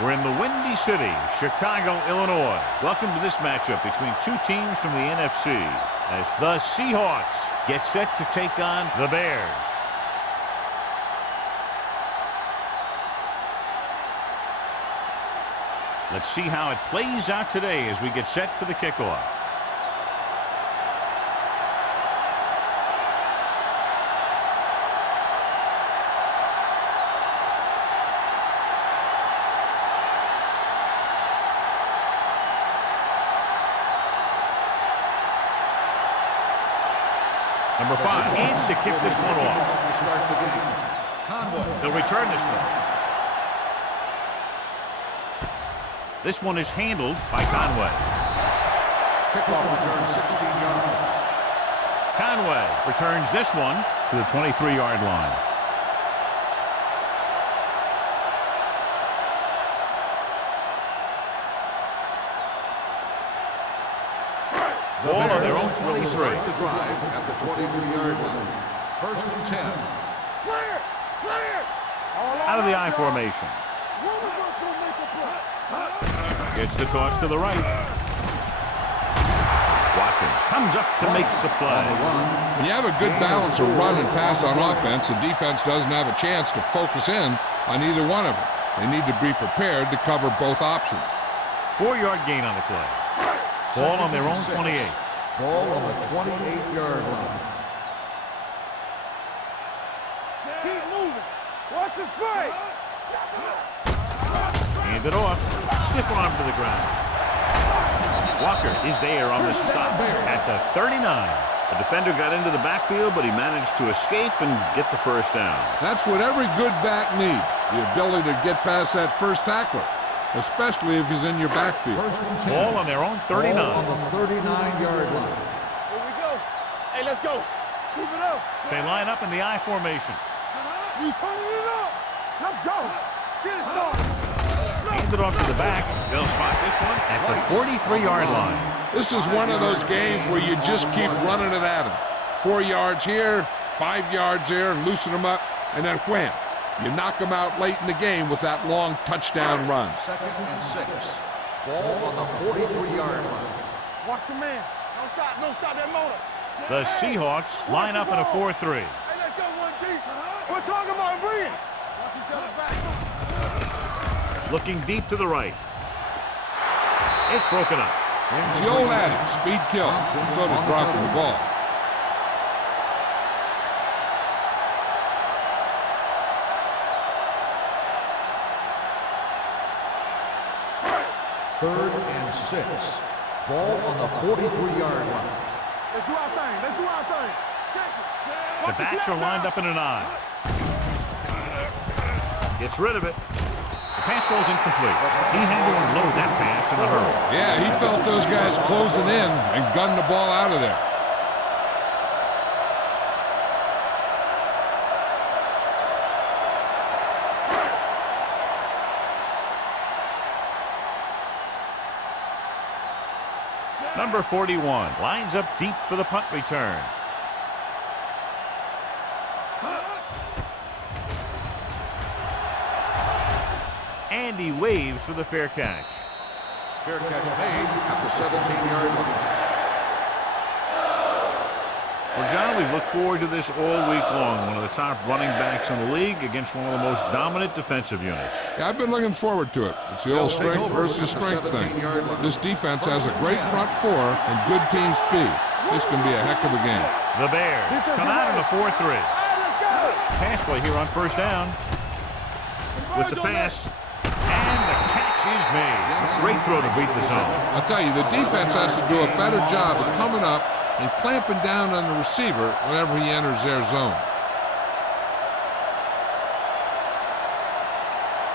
We're in the Windy City, Chicago, Illinois. Welcome to this matchup between two teams from the NFC as the Seahawks get set to take on the Bears. Let's see how it plays out today as we get set for the kickoff. Number 5 in to kick this one off. They'll return this one. This one is handled by Conway. Kickoff return 16 yards. Conway returns this one to the 23-yard line. Ball on their own 23. The drive at the 23-yard line. 1st and 10. Clear! Clear! Out of the I formation. Gets the toss to the right. Watkins comes up to make the play. When you have a good balance of run and pass on offense, the defense doesn't have a chance to focus in on either one of them. They need to be prepared to cover both options. 4-yard gain on the play. Ball on their own 28. Ball on the 28-yard line. Keep moving. Watch the play. Hand it off. Stiff arm to the ground. Walker is there on the stop at the 39. The defender got into the backfield, but he managed to escape and get the first down. That's what every good back needs, the ability to get past that first tackler, especially if he's in your backfield. 1st and 10. Ball on their own 39. Ball on the 39-yard line. Here we go. Hey, let's go. Keep it up. They line up in the I formation. You turning it up. Let's go. Get it started. Hand it off to the back. They'll spot this one at the 43-yard line. This is one of those games where you just keep running it at him. 4 yards here, 5 yards there, and loosen them up, and then wham. You knock them out late in the game with that long touchdown run. 2nd and 6. Ball on the 43-yard line. Watch your man. Don't stop that motor. The Seahawks line up in a 4-3. Hey, let's go one deep. We're talking about bringing. Watch each other back. Looking deep to the right. It's broken up. It's the old adage, speed kills, and so does dropping the ball. Third and 6. Ball on the 43-yard line. Let's do our thing. Let's do our thing. Check it. The backs are lined up in an I. Gets rid of it. The pass ball's incomplete. He had to unload that pass in a hurry. Yeah, he felt those guys closing in and gunned the ball out of there. Number 41 lines up deep for the punt return. And he waves for the fair catch. Fair catch made at the 17-yard line. Well, John, we've looked forward to this all week long. One of the top running backs in the league against one of the most dominant defensive units. Yeah, I've been looking forward to it. It's the old strength versus strength thing. This defense has a great front four and good team speed. This can be a heck of a game. The Bears come out in a 4-3. Pass play here on first down. With the pass. And the catch is made. Great throw to beat the zone. I'll tell you, the defense has to do a better job of coming up and clamping down on the receiver whenever he enters their zone.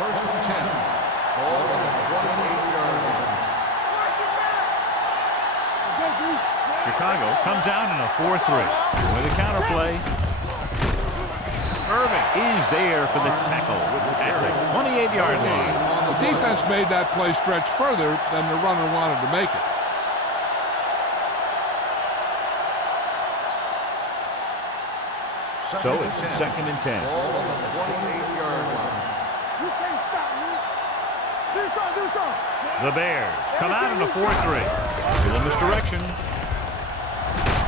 1st and 10. Ball on the 28-yard line. Chicago comes out in a 4-3. With a counter play. Irving is there for the tackle at the 28-yard line. The defense made that play stretch further than the runner wanted to make it. So it's 2nd and 10. Ball on the 28-yard line. You can't stop me. The Bears come out in a 4-3. Little misdirection.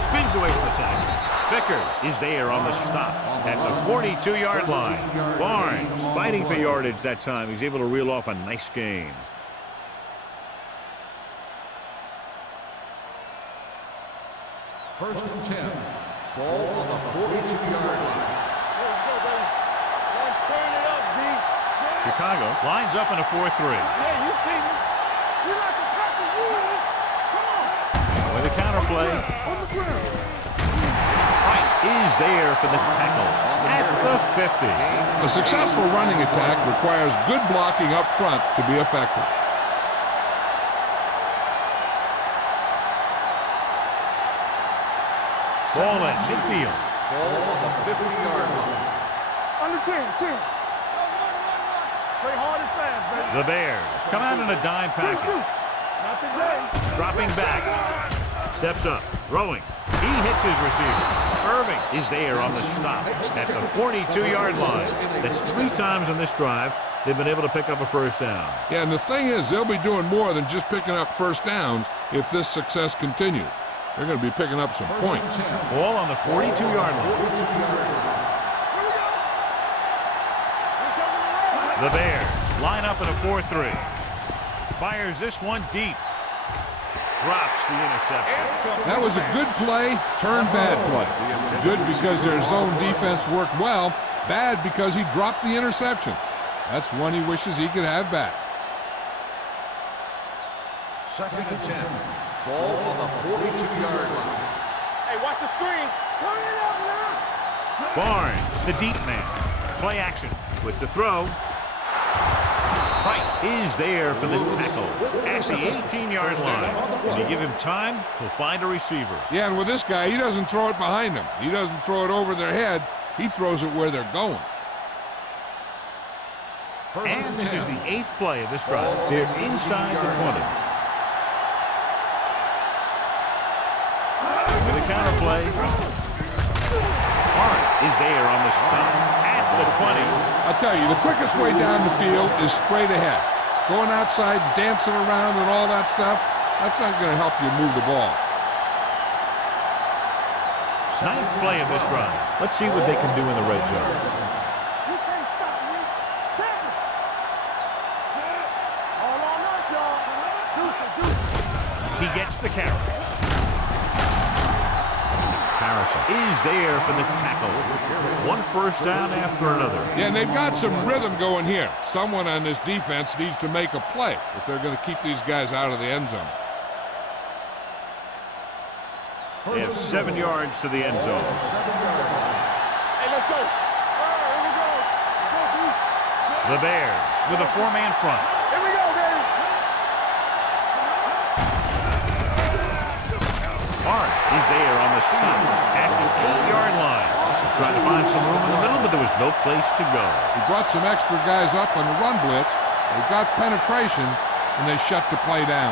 Spins away from the tackle. Vickers is there on the stop at the 42-yard line. Barnes fighting for yardage that time. He's able to reel off a nice gain. First and 10. Ball on the 42-yard line. Let's turn it up, D. Chicago lines up in a 4-3. Yeah, you see me. You like to cut the wood. Come on. With a counterplay. On the ground. Wright is there for the tackle at the 50. A successful running attack requires good blocking up front to be effective. Ball at midfield. Ball on the 50-yard line. Under 10. Play hard and fast, baby. The Bears come out in a dime package. Not today. Dropping back. Steps up. Throwing. He hits his receiver. Irving is there on the stop at the 42-yard line. That's 3 times on this drive they've been able to pick up a first down. Yeah, and the thing is, they'll be doing more than just picking up first downs if this success continues. They're going to be picking up some points. Ball on the 42-yard line. The Bears line up in a 4-3. Fires this one deep. Drops the interception. That was a good play, turned bad play. Good because their zone defense worked well. Bad because he dropped the interception. That's one he wishes he could have back. Second and 10. Ball on the 42-yard line. Hey, watch the screen. Turn it up now. Barnes, the deep man. Play action with the throw. Wright is there for the tackle at the 18-yard line. When you give him time, he'll find a receiver. Yeah, and with this guy, he doesn't throw it behind him. He doesn't throw it over their head. He throws it where they're going. And this is the 8th play of this drive. They're inside the 20. With a counterplay. Hart is there on the stop at the 20. I'll tell you, the quickest way down the field is straight ahead. Going outside, dancing around and all that stuff, that's not going to help you move the ball. 9th play of this drive. Let's see what they can do in the red zone. You can't stop me. Tackle. All on us, y'all. Deuce. He gets the carry. Harrison is there for the tackle. One first down after another. Yeah, and they've got some rhythm going here. Someone on this defense needs to make a play if they're going to keep these guys out of the end zone. They have 7 yards to the end zone. Hey, let's go. All right, here we go. Go, Deuce. The Bears with a 4-man front. Here we go, baby. Hart is there on the stop at the 8-yard line. Trying to find some room in the middle, but there was no place to go. He brought some extra guys up on the run blitz. They got penetration, and they shut the play down.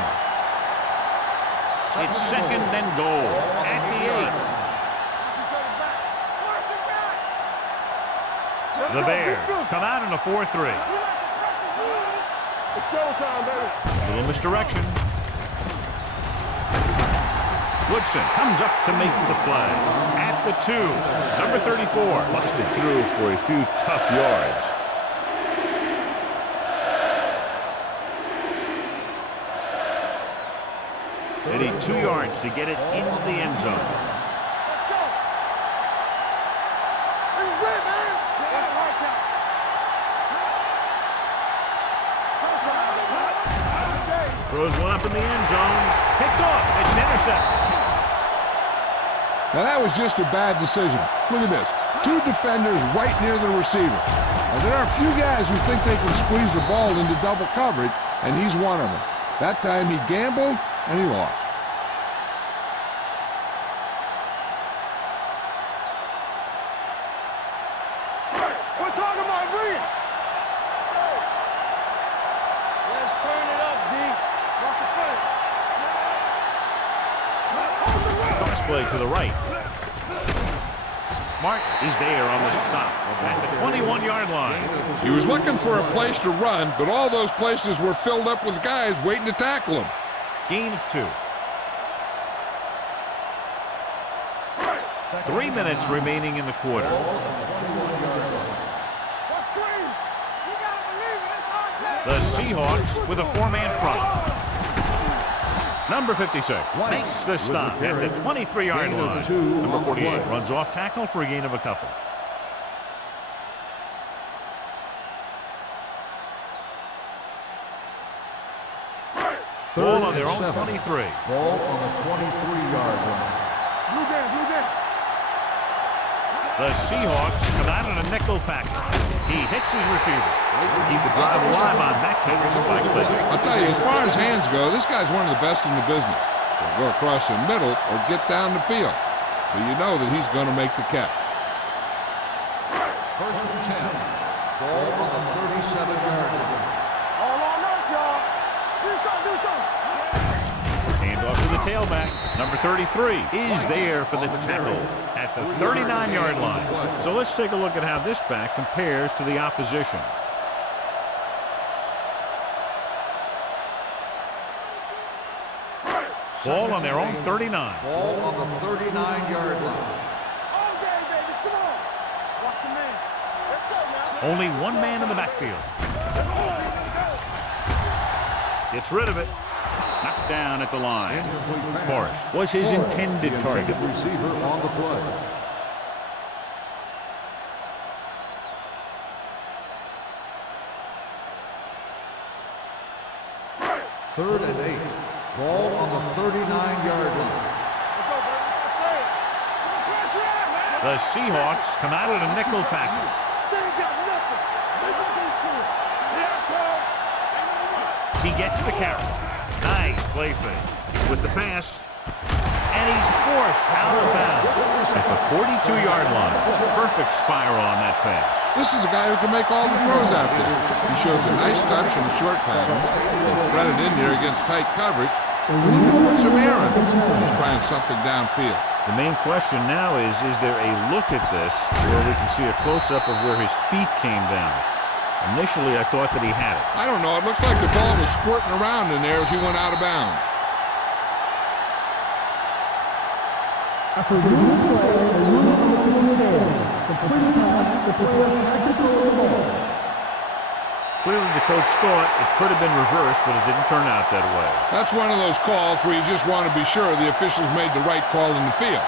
It's 2nd and goal at the 8. The Bears come out in a 4-3. It's showtime, baby. Little misdirection. Woodson comes up to make the play at the 2. Number 34 busted through for a few tough yards. They need 2 yards to get it into the end zone. Let's go. This is it, man. That's right now. Throws one up in the end zone. Picked off. It's intercepted. Now, that was just a bad decision. Look at this. 2 defenders right near the receiver. Now, there are a few guys who think they can squeeze the ball into double coverage, and he's one of them. That time he gambled, and he lost. We're talking about Reed. Let's turn it up, D. Watch the front. Cross play to the right. Martin is there on the stop at the 21-yard line. He was looking for a place to run, but all those places were filled up with guys waiting to tackle him. Gain of 2. 3 minutes remaining in the quarter. The Seahawks with a 4-man front. Number 56 makes the stop at the 23-yard line. Number 48 runs off tackle for a gain of a couple. Ball on their own 23. Ball on the 23-yard line. The Seahawks come out in a nickel package. He hits his receiver. Keep the drive alive on that catch by Clay. I'll tell you, as far as hands go, this guy's one of the best in the business. He'll go across the middle or get down the field. But you know that he's going to make the catch. 1st and 10. Ball on the 37-yard line. All on us, y'all. Do something. Hand off to the tailback. Number 33 is there for the tackle at the 39-yard line. So let's take a look at how this back compares to the opposition. Ball on their own 39. Ball on the 39-yard line. All day, baby. Come on. Watch your man. Let's go now. Only one man in the backfield. Gets rid of it. Knocked down at the line. Forrest was his intended target. Receiver on the play. Third and 8. Ball on the 39-yard line. The Seahawks come out in a nickel package. He gets the carry. Nice play fake with the pass. And he's forced out of bounds at the 42-yard line. Perfect spiral on that pass. This is a guy who can make all the throws out there. He shows a nice touch in the short patterns. He'll thread it in there against tight coverage. And he can put some air in it. He's trying something downfield. The main question now is there a look at this where we can see a close-up of where his feet came down? Initially, I thought that he had it. I don't know. It looks like the ball was squirting around in there as he went out of bounds. After a moving play, a movement on the field scales. Completed pass, the player had control of the ball. Clearly, the coach thought it could have been reversed, but it didn't turn out that way. That's one of those calls where you just want to be sure the officials made the right call in the field.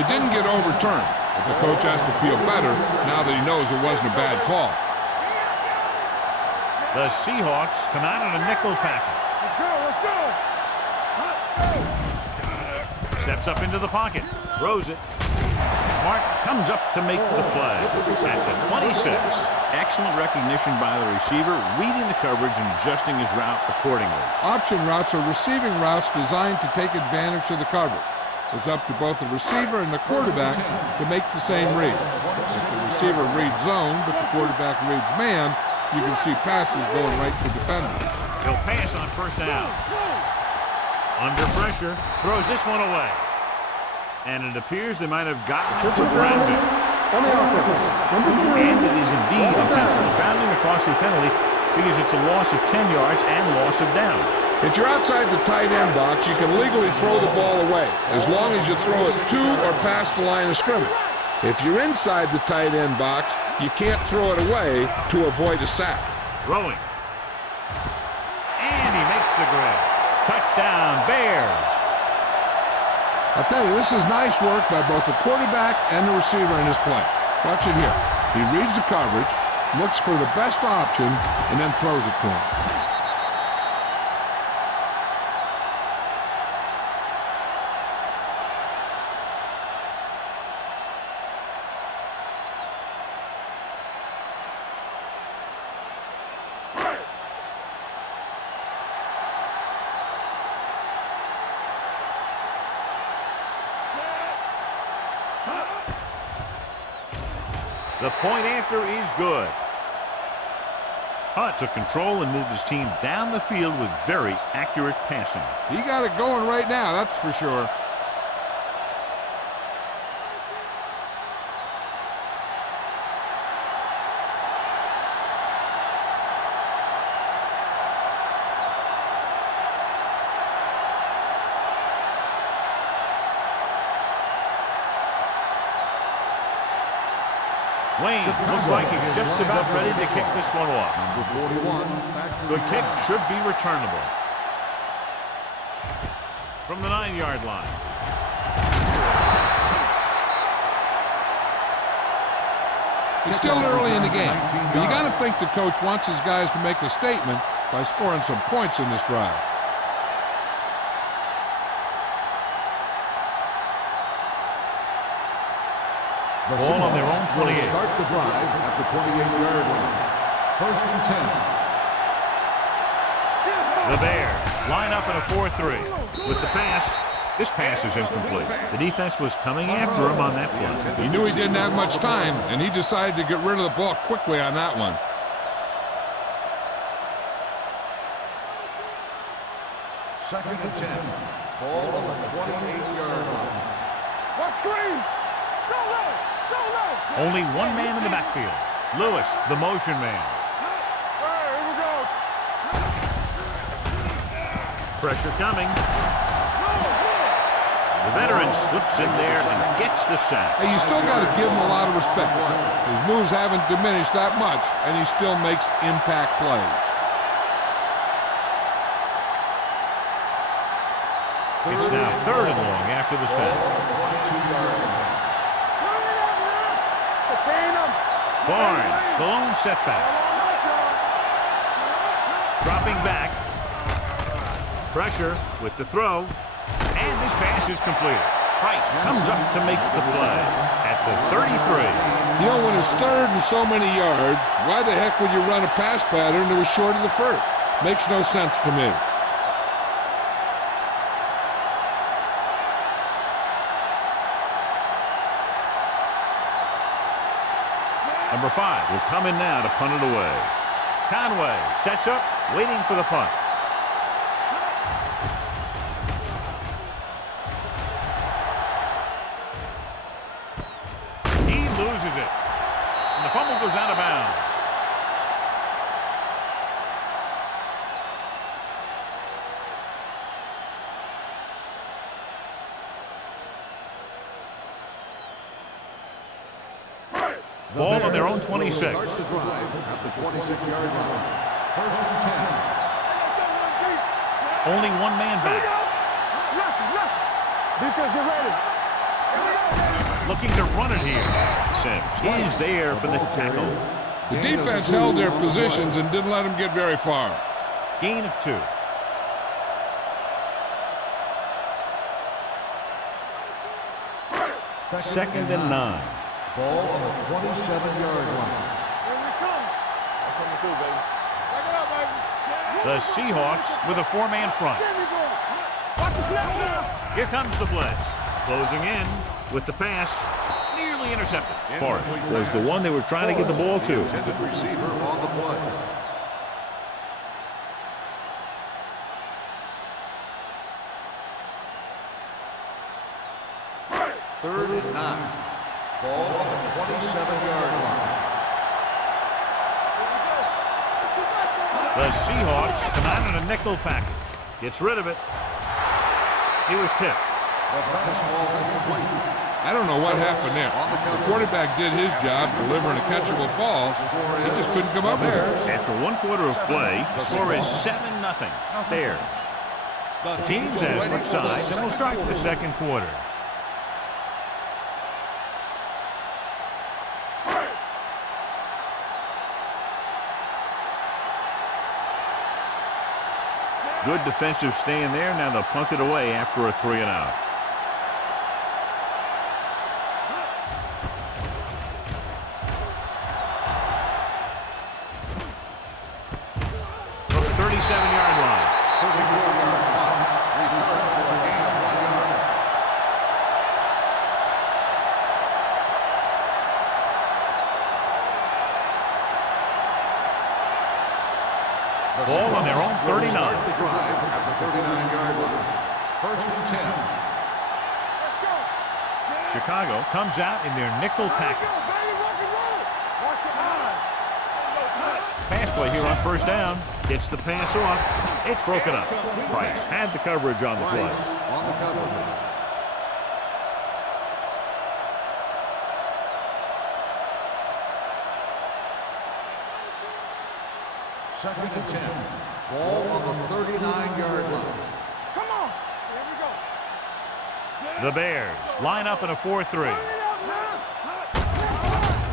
It didn't get overturned, but the coach has to feel better now that he knows it wasn't a bad call. The Seahawks come out in a nickel package. Let's go. Steps up into the pocket. Throws it. Martin comes up to make the play. At the 26. Excellent recognition by the receiver, reading the coverage and adjusting his route accordingly. Option routes are receiving routes designed to take advantage of the coverage. It's up to both the receiver and the quarterback to make the same read. If the receiver reads zone, but the quarterback reads man, you can see passes going right to defenders. He'll pass on first down. Under pressure, throws this one away. And it appears they might have gotten to the grounding. On the offense, number 3. And it is indeed intentional. Grounding a costly penalty because it's a loss of 10 yards and loss of down. If you're outside the tight end box, you can legally throw the ball away, as long as you throw it to or past the line of scrimmage. If you're inside the tight end box, you can't throw it away to avoid a sack. Throwing. And he makes the grab. Touchdown, Bears. I'll tell you, this is nice work by both the quarterback and the receiver in this play. Watch it here. He reads the coverage, looks for the best option, and then throws it to him. The point after is good. Hunt took control and moved his team down the field with very accurate passing. He got it going right now, that's for sure. Wayne looks like he's just about ready to kick this one off. Number 41. Good kick, should be returnable. From the 9-yard line. It's still early in the game, but you got to think the coach wants his guys to make a statement by scoring some points in this drive. Ball on their own 28. Start the drive at the 28-yard line. First and 10. The Bears line up in a 4-3. With the pass, this pass is incomplete. The defense was coming after him on that play. He knew he didn't have much time, and he decided to get rid of the ball quickly on that one. Second and 10. Ball on the 28-yard line. What screen? Go low! Go low! Only one man in the backfield. Lewis, the motion man. All right, here we go. Pressure coming. The veteran slips in there and gets the sack. Hey, you still got to give him a lot of respect. His moves haven't diminished that much, and he still makes impact plays. It's now 3rd and long after the sack. 22-yard line. Barnes, the lone setback. Dropping back. Pressure with the throw. And this pass is completed. Price comes up to make the play at the 33. You know, when it's 3rd and so many yards, why the heck would you run a pass pattern that was short of the first? Makes no sense to me. Number 5 will come in now to punt it away. Conway sets up, waiting for the punt. He loses it. And the fumble goes out of bounds. Ball on their own 26. Start the drive at the 26-yard line. First and 10. Only one man back. Defense, get ready. Looking to run it here. Sims is there for the tackle. The defense held their positions and didn't let them get very far. Gain of 2. Second and 9. Ball on the 27-yard line. Here we come. I'm coming through, baby. Back it up, baby. The Seahawks with a 4-man front. There we go. Watch the snap now. Here comes the blitz. Closing in with the pass. Nearly intercepted. Forrest was the one they were trying to get the ball to. Intended receiver on the play. Third and 9. Ball on the 27-yard line. The Seahawks come out in a nickel package. Gets rid of it. He was tipped. The pass ball's incomplete. I don't know what happened there. The quarterback did his job delivering a catchable ball. He just couldn't come up with it. After 1 quarter of play, the score is 7-0. Bears. The teams have switched sides and will start the second quarter. Good defensive stand there. Now they'll punt it away after a 3-and-out. From the 37-yard line. 34-yard punt. Return for a gain of 1 yard. Ball on their own 39. Start the drive at the 39-yard line. First and 10. Let's go. Chicago comes out in their nickel package. Baby, rock and roll. Watch your eyes. Pass play here on first down. Gets the pass off. It's broken up. Price had the coverage on the play. Price on the cover. Second and 10. Ball on the 39-yard line. Come on. Here we go. The Bears line up in a 4-3.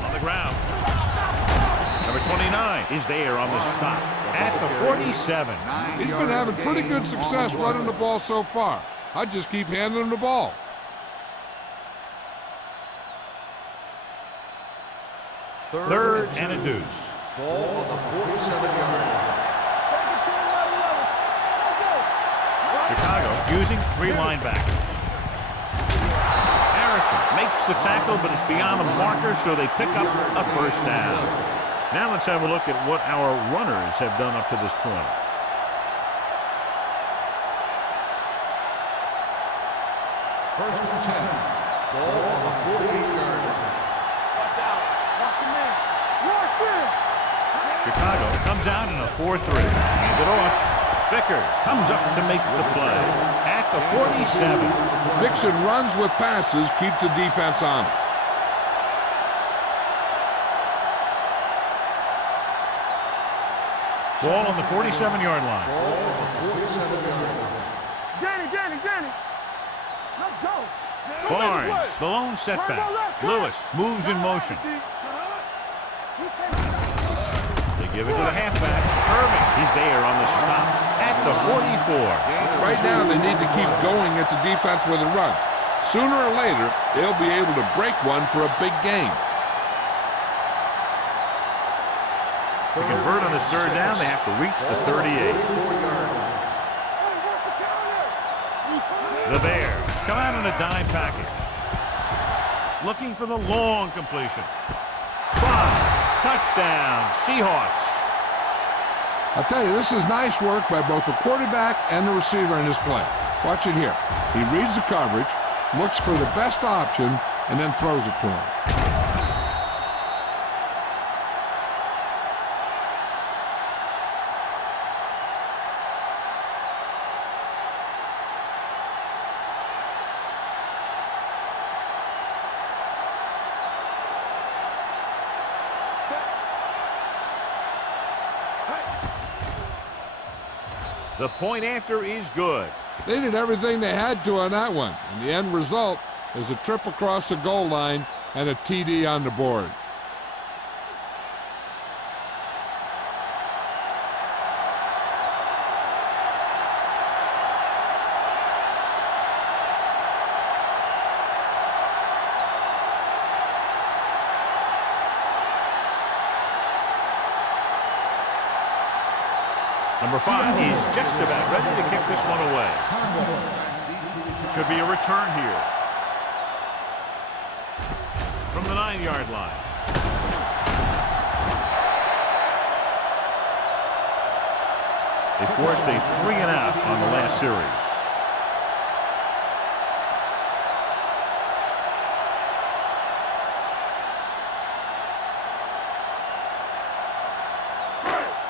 On the ground. Number 29 is there on the stop at the 47. He's been having pretty good success running the ball so far. I just keep handing him the ball. Third and a deuce. Ball on the 47-yard line. Chicago using 3 linebackers. Harrison makes the tackle, but it's beyond the marker, so they pick up a first down. Now let's have a look at what our runners have done up to this point. First and 10. Ball on the 48-yard line. Watch out. Watch your man. Rush in. Chicago comes out in a 4-3. Hand it off. Vickers comes up to make the play at the 47. Mixon runs with passes, keeps the defense honest. Ball on the 47-yard line. Ball on the 47-yard line. Danny. Let's go. Barnes, the lone setback. Lewis moves in motion. They give it to the halfback. Irving, he's there on the stop at the 44. Right now, they need to keep going at the defense with a run. Sooner or later, they'll be able to break one for a big gain. To convert on this third down, they have to reach the 38. The Bears come out in a dime package. Looking for the long completion. 5. Touchdown, Seahawks. I'll tell you, this is nice work by both the quarterback and the receiver in this play. Watch it here. He reads the coverage, looks for the best option, and then throws it to him. The point after is good. They did everything they had to on that one, and the end result is a trip across the goal line and a TD on the board. Number 5 is just about ready to kick this one away. Should be a return here. From the 9-yard line. They forced a 3-and-out on the last series.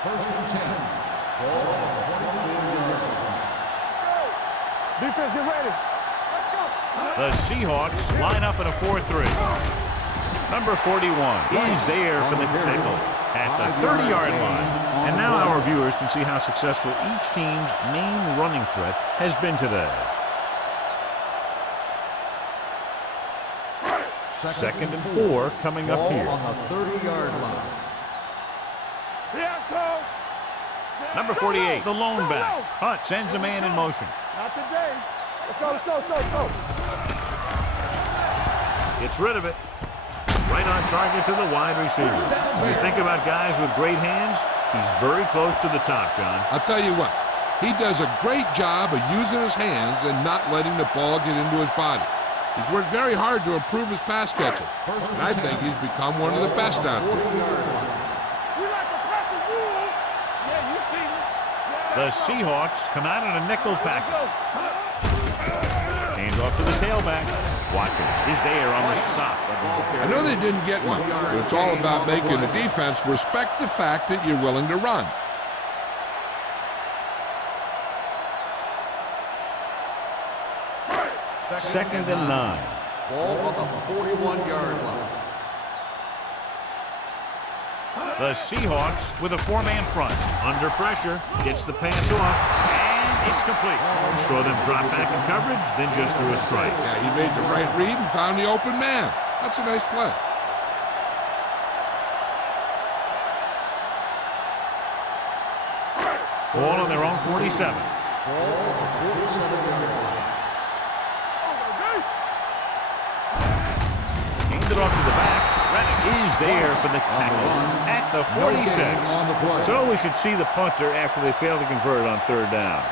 First and 10. Ball on the 24-yard line. Defense, get ready. The Seahawks line up in a 4-3. Number 41 is there for the tackle at the 30-yard line. And now our viewers can see how successful each team's main running threat has been today. Second and 4 coming up here. Ball on the 30-yard line. Number 48, the lone back. Hunt sends a man in motion. Not today. Let's go. Gets rid of it. Right on target to the wide receiver. When you think about guys with great hands, he's very close to the top, John. I'll tell you what, he does a great job of using his hands and not letting the ball get into his body. He's worked very hard to improve his pass catching, and I think he's become one of the best out there. The Seahawks come out in a nickel package. Hands off to the tailback. Watkins is there on the stop. I know they didn't get much, but it's all about making the defense respect the fact that you're willing to run. Second and 9. Ball on the 41-yard line. The Seahawks with a 4-man front. Under pressure, gets the pass off, and it's complete. Saw them drop back in coverage, then just threw a strike. Yeah, he made the right read and found the open man. That's a nice play. Ball on their own 47. Ball on the 47-yard line. Handed off to the back. Reddick is there for the tackle at the 46. So we should see the punter after they fail to convert on 3rd down.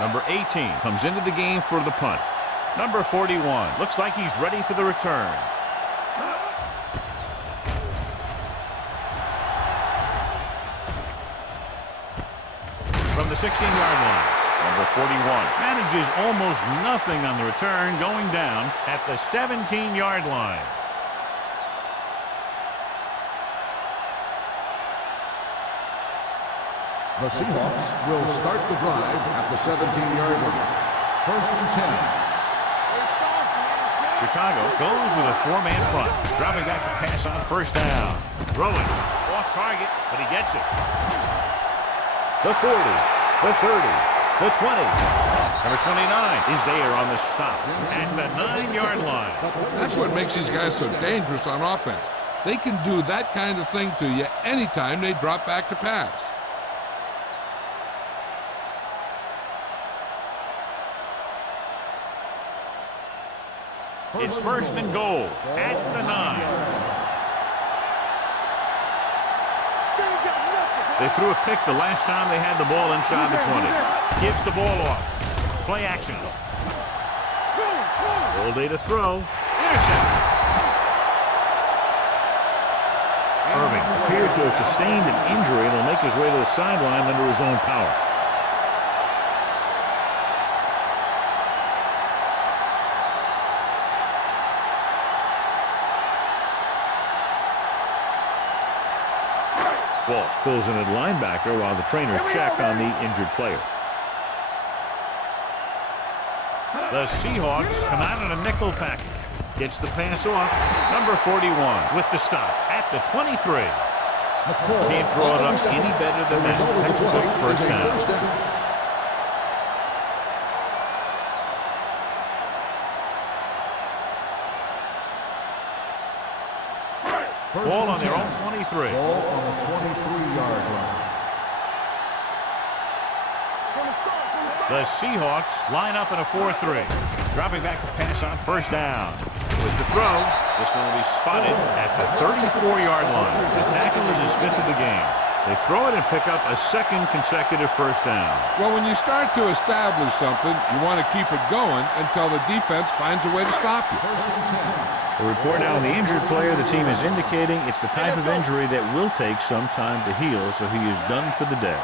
Number 18 comes into the game for the punt. Number 41 looks like he's ready for the return. From the 16-yard line, number 41 manages almost nothing on the return, going down at the 17-yard line. The Seahawks will start the drive at the 17-yard line. 1st and 10. Chicago goes with a 4-man front, dropping back to pass on 1st down. Throwing off target, but he gets it. The 40, the 30, the 20. Number 29 is there on the stop at the 9-yard line. That's what makes these guys so dangerous on offense. They can do that kind of thing to you anytime they drop back to pass. It's 1st and goal at the 9. They threw a pick the last time they had the ball inside the 20. Gives the ball off. Play action. All day to throw. Intercepted. Irving appears to have sustained an injury and will make his way to the sideline under his own power. Walsh fills in at linebacker while the trainers check on the injured player. The Seahawks come out in a nickel package. Gets the pass off. Number 41 with the stop at the 23. Can't draw it up any better than that. Textbook 1st down. Ball on their own 23. Ball on the 23-yard line. The Seahawks line up in a 4-3. Dropping back to pass on 1st down. With the throw, this one will be spotted at the 34-yard line. The tackle is his 5th of the game. They throw it and pick up a 2nd consecutive 1st down. Well, when you start to establish something, you want to keep it going until the defense finds a way to stop you. 1st and 10. The report now on the injured player, the team is indicating it's the type of injury that will take some time to heal, so he is done for the day.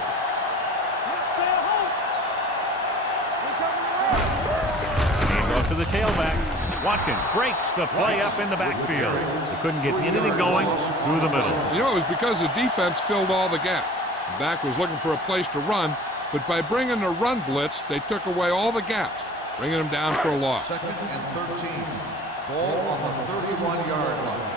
Hand off to the tailback. Watkins breaks the play up in the backfield. He couldn't get anything going through the middle. You know, it was because the defense filled all the gaps. The back was looking for a place to run, but by bringing the run blitz, they took away all the gaps, bringing them down for a loss. 2nd and 13. Ball on the 31-yard line.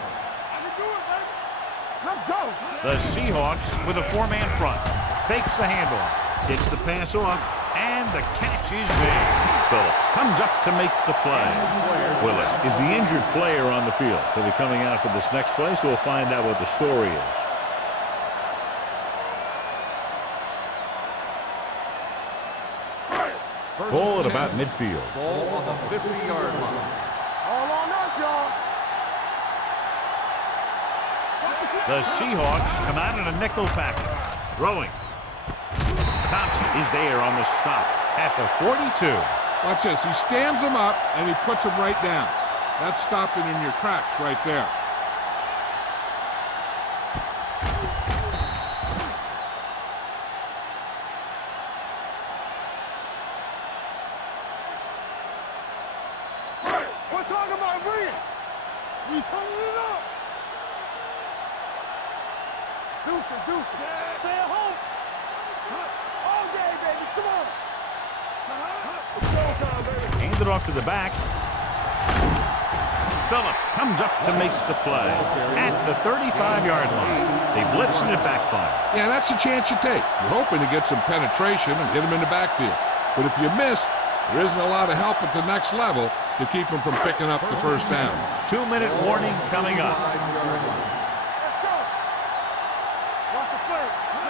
Let's go. The Seahawks with a 4-man front. Fakes the handoff. Gets the pass off. And the catch is made. Phillips comes up to make the play. Willis is the injured player on the field. He'll be coming out for this next play, so we'll find out what the story is. Ball at about midfield. Ball on the 50-yard line. All on us, y'all. The Seahawks come out in a nickel package. Throwing. Thompson is there on the stop at the 42. Watch this. He stands them up, and he puts them right down. That's stopping in your tracks right there. We're talking about bringing. We turning it up. Deuce. Stay at home. Hand it off to the back. Phillip comes up to make the play at the 35-yard line. They blitz and it backfire. Yeah, that's a chance you take. You're hoping to get some penetration and hit him in the backfield. But if you miss, there isn't a lot of help at the next level to keep him from picking up the first down. 2-minute warning coming up.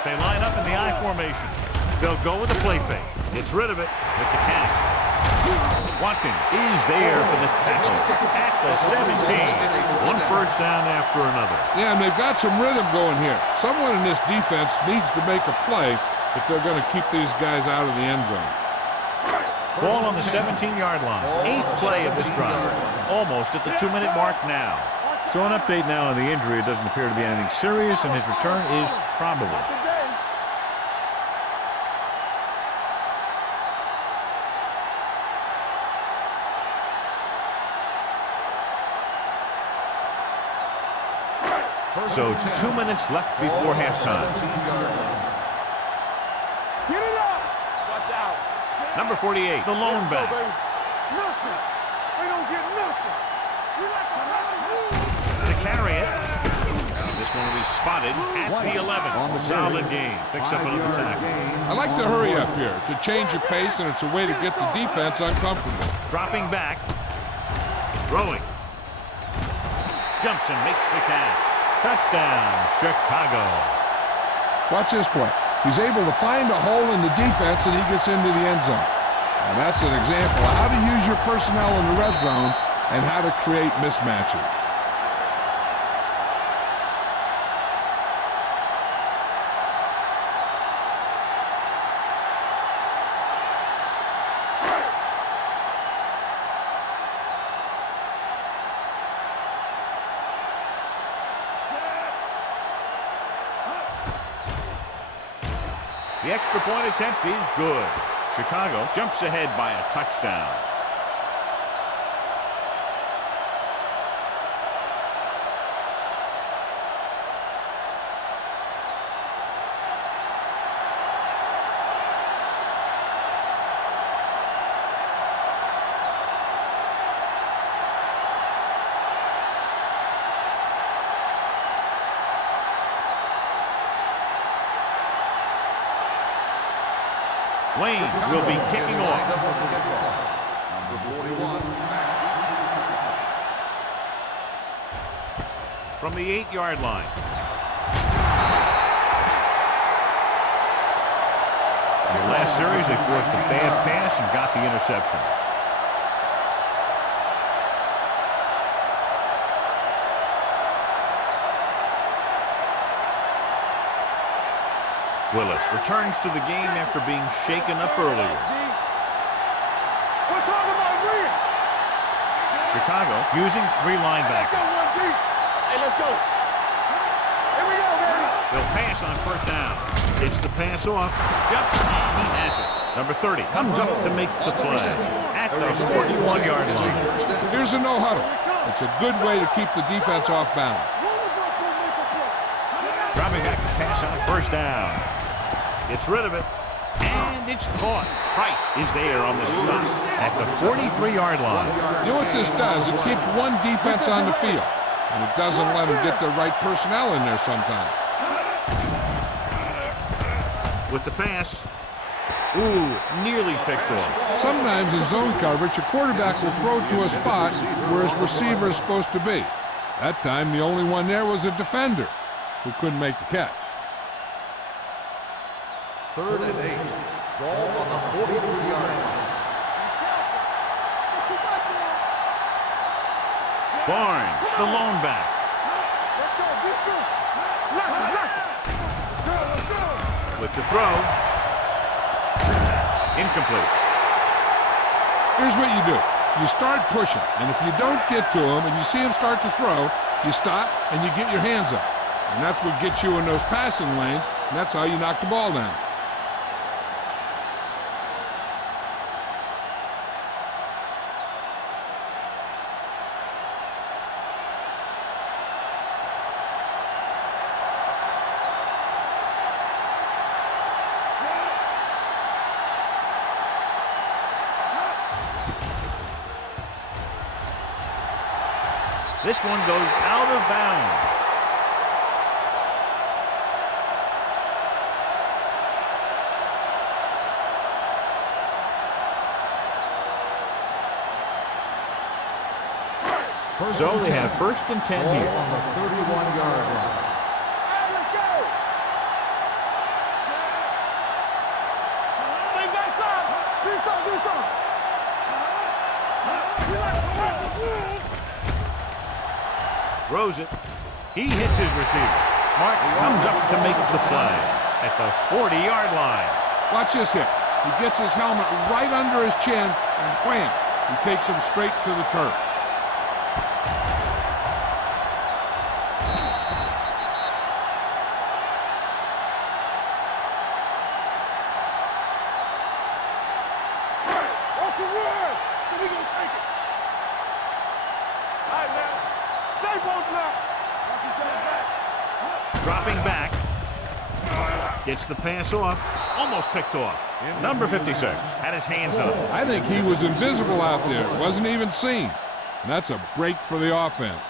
They line up in the I formation. They'll go with the play fake. Gets rid of it with the catch. Watkins is there for the tackle at the 17. One first down after another. Yeah, and they've got some rhythm going here. Someone in this defense needs to make a play if they're going to keep these guys out of the end zone. Ball on the 17-yard line. 8th play of this drive. Almost at the 2-minute mark now. So an update now on the injury. It doesn't appear to be anything serious, and his return is probable. So 2 minutes left before halftime. Get it up! Watch out. Number 48, the lone back. Nothing. They don't get nothing. We like To carry it. This one will be spotted at the 11. Solid game. Picks up another tackle. I like to hurry up here. It's a change of pace, and it's a way to get the defense uncomfortable. Dropping back. Throwing. Jumps and makes the catch. Touchdown, Chicago. Watch this play. He's able to find a hole in the defense, and he gets into the end zone. And that's an example of how to use your personnel in the red zone and how to create mismatches. The extra point attempt is good. Chicago jumps ahead by a touchdown. Wayne will be kicking off. Number 41. From the 8-yard line. In the last series, they forced a bad pass and got the interception. Willis returns to the game after being shaken up earlier. We're talking about Rhea. Chicago using 3 linebackers. Hey, let's go. Here we go, baby. They'll pass on first down. It's the pass off. Jumps and he has it. Number 30 comes up to make the play at the 41-yard line. Here's a no huddle. It's a good way to keep the defense off balance. Dropping back to pass on first down. Gets rid of it, and it's caught. Price is there on the stop at the 43-yard line. You know what this does? It keeps one defense on the field, and it doesn't let them get the right personnel in there sometimes. With the pass. Ooh, nearly picked off. Sometimes in zone coverage, a quarterback will throw to a spot where his receiver is supposed to be. That time, the only one there was a defender who couldn't make the catch. 3rd and 8. Ball on the 43-yard line. Barnes, the lone back. Let's go, With the throw. Incomplete. Here's what you do. You start pushing, and if you don't get to him and you see him start to throw, you stop and you get your hands up. And that's what gets you in those passing lanes, and that's how you knock the ball down. This one goes out of bounds. So they have 1st and 10 Ball here. on the 31-yard line. Hey, let's go. Bring back some. Do some. Throws it. He hits his receiver. Martin comes up to make the play at the 40-yard line. Watch this hit. He gets his helmet right under his chin, and wham, he takes him straight to the turf. Dropping back. Gets the pass off. Almost picked off. Number 56 had his hands up. I think he was invisible out there. Wasn't even seen. And that's a break for the offense.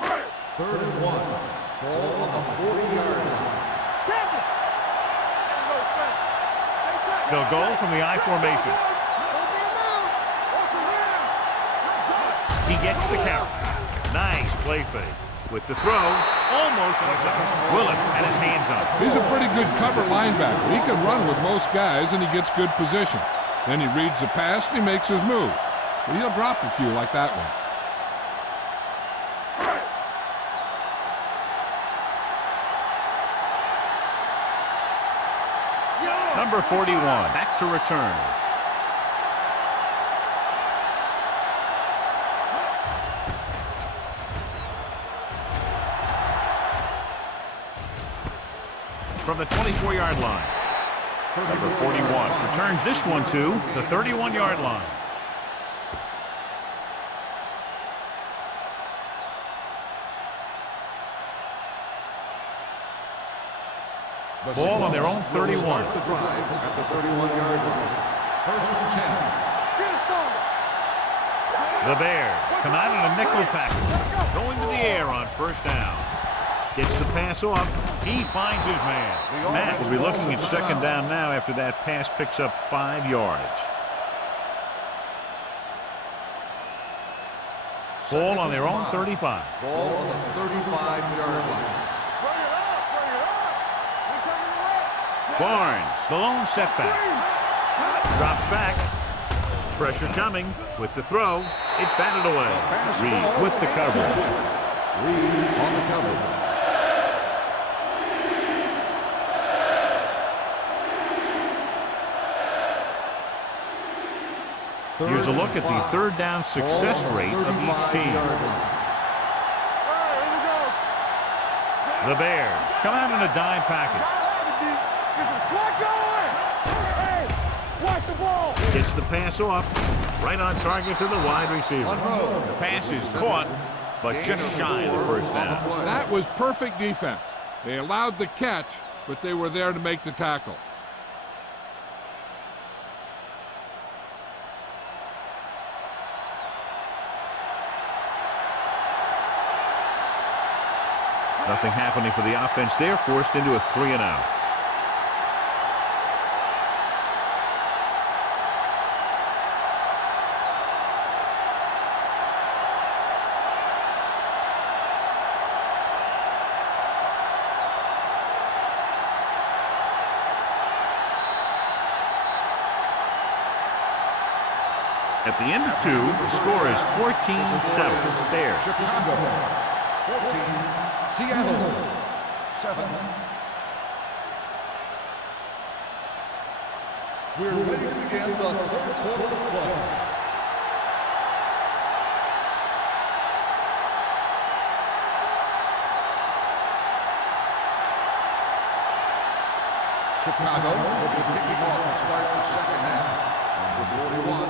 Third and 1. Ball on the 40-yard line. They'll go from the I formation. He gets the count. Nice play fake. With the throw, almost intercepted. Willis had his hands on it. He's a pretty good cover linebacker. He can run with most guys, and he gets good position. Then he reads the pass, and he makes his move. But he'll drop a few like that one. Number 41, back to return. From the 24-yard line. Number 41 returns this one to the 31-yard line. Ball on their own 31. Start the drive at the 31-yard line. 1st and 10. The Bears come out in a nickel package, going to the air on 1st down. Gets the pass off. He finds his man. Matt will be looking at 2nd down now after that pass picks up 5 yards. Ball on their own 35. Ball on the 35-yard line. Barnes, the lone setback. Drops back. Pressure coming with the throw. It's batted away. Reed with the coverage. Reed on the coverage. Here's a look at the 3rd down success rate of each team. The Bears come out in a dime package. Gets the pass off. Right on target to the wide receiver. The pass is caught, but just shy of the 1st down. That was perfect defense. They allowed the catch, but they were there to make the tackle. Nothing happening for the offense there, forced into a 3-and-out. At the end of 2, the score is 14-7. Bears. Chicago 14, Seattle 7. We're ready to begin the 3rd quarter of play. Chicago will be kicking off to start the 2nd half. Number 41,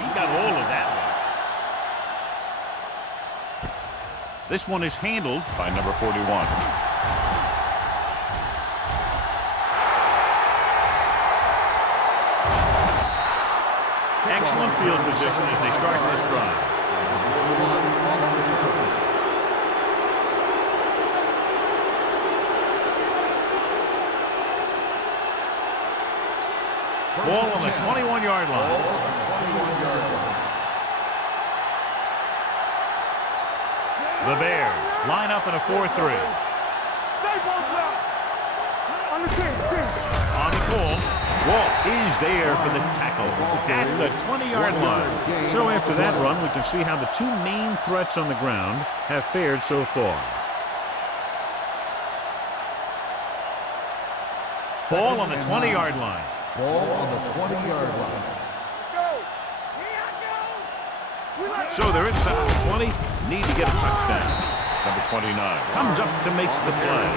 He got all of that one. This one is handled by number 41. Excellent field position as they start this drive. Ball on the 21-yard line. The Bears line up in a 4-3. On the call, Walt is there for the tackle at the 20-yard line. So after that run, we can see how the two main threats on the ground have fared so far. Ball on the 20-yard line. Ball on the 20-yard line. So they're inside the 20, need to get a touchdown. Number 29 comes up to make the play.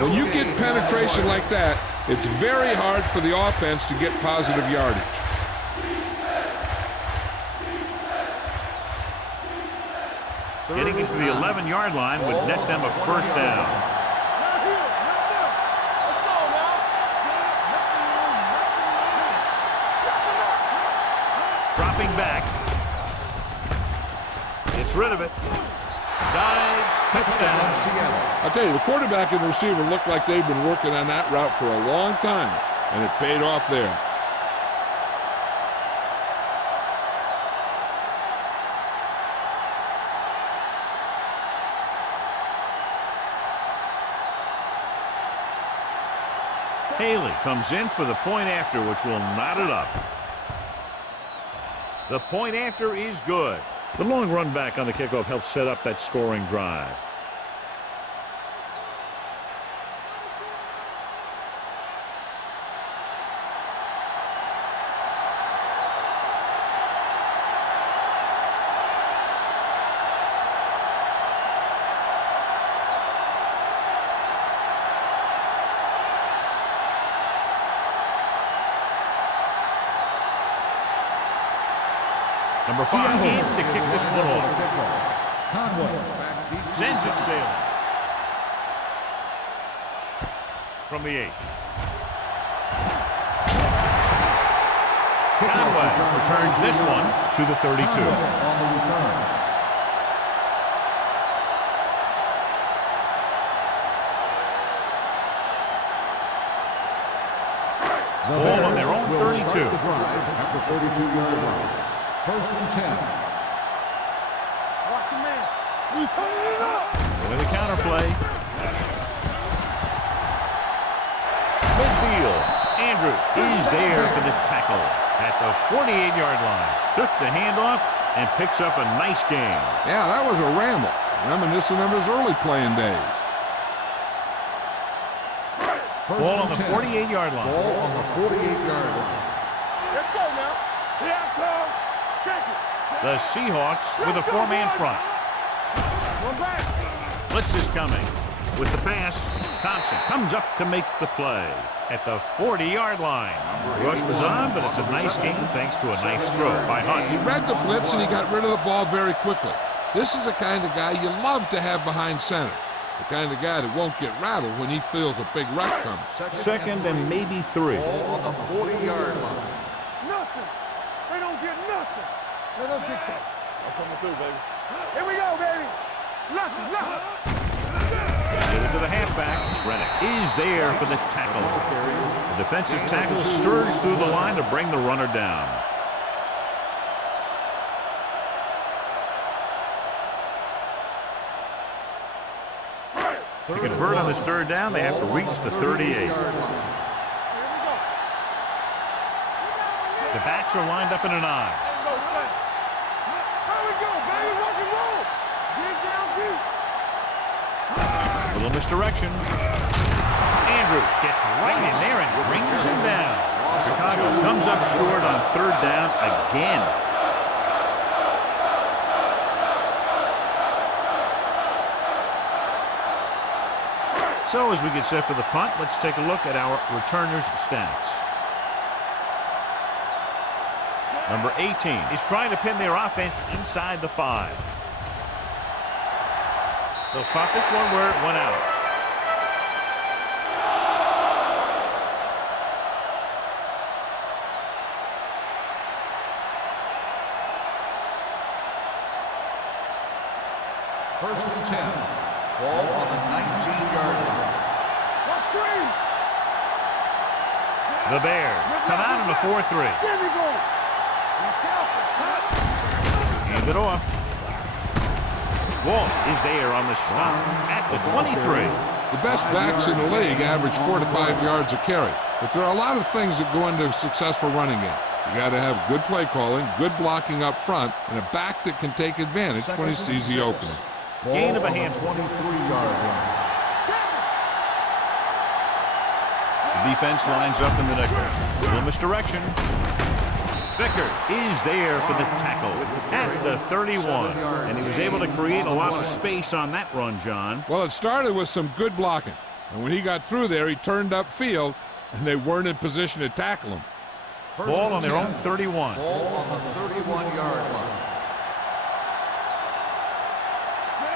When you get penetration like that, it's very hard for the offense to get positive yardage. Getting into the 11-yard line would net them a first down. Dropping back. Gets rid of it. Dives. Touchdown. I'll tell you, the quarterback and the receiver look like they've been working on that route for a long time, and it paid off there. Haley comes in for the point after, which will knot it up. The point after is good. The long run back on the kickoff helps set up that scoring drive. Number 5 in to kick this one off. Sends it sailing. From the 8. Conway returns this one to the 32. Ball on their own 32. At the 32-yard line. First and 10. Watch your man. We turning it up. With a counterplay. Midfield. Andrews is there for the tackle at the 48-yard line. Took the handoff and picks up a nice gain. Yeah, that was a ramble, reminiscent of his early playing days. Ball on the 48-yard line. Ball on the 48-yard line. Let's go now. Here come. Check it. The Seahawks with a 4-man front. One back. Blitz is coming. With the pass, Thompson comes up to make the play at the 40-yard line. Rush was on, but it's a nice gain thanks to a nice throw by Hunt. He read the blitz and he got rid of the ball very quickly. This is the kind of guy you love to have behind center. The kind of guy that won't get rattled when he feels a big rush coming. Second and maybe 3. Ball on the 40-yard line. Nothing. They don't get nothing. Let us dictate. I'm coming through, baby. Here we go, baby. Nothing. Give it to the halfback. Rennick is there for the tackle. The defensive tackle surged through the line to bring the runner down. To convert on this third down, they have to reach the 38. The backs are lined up in an I. Here we go, baby. Rock and roll. Get down deep. A little misdirection. Andrews gets right in there and brings him down. Chicago comes up short on third down again. So as we get set for the punt, let's take a look at our returners' stats. Number 18 is trying to pin their offense inside the 5. They'll spot this one where it went out. 10. Ball on the 19-yard line. What screen? The Bears come out in a 4-3. There we go. Be careful. Hand it off. Walsh is there on the stop at the 23. The best backs in the league average 4 to 5 yards a carry. But there are a lot of things that go into a successful running game. You got to have good play calling, good blocking up front, and a back that can take advantage when he sees the opening. Gain of a handful. 23-yard line. The defense lines up in the neck. Little misdirection. Vickers is there for the tackle at the 31. And he was able to create a lot of space on that run, John. Well, it started with some good blocking. And when he got through there, he turned upfield, and they weren't in position to tackle him. Ball on their own 31. Ball on the 31-yard line.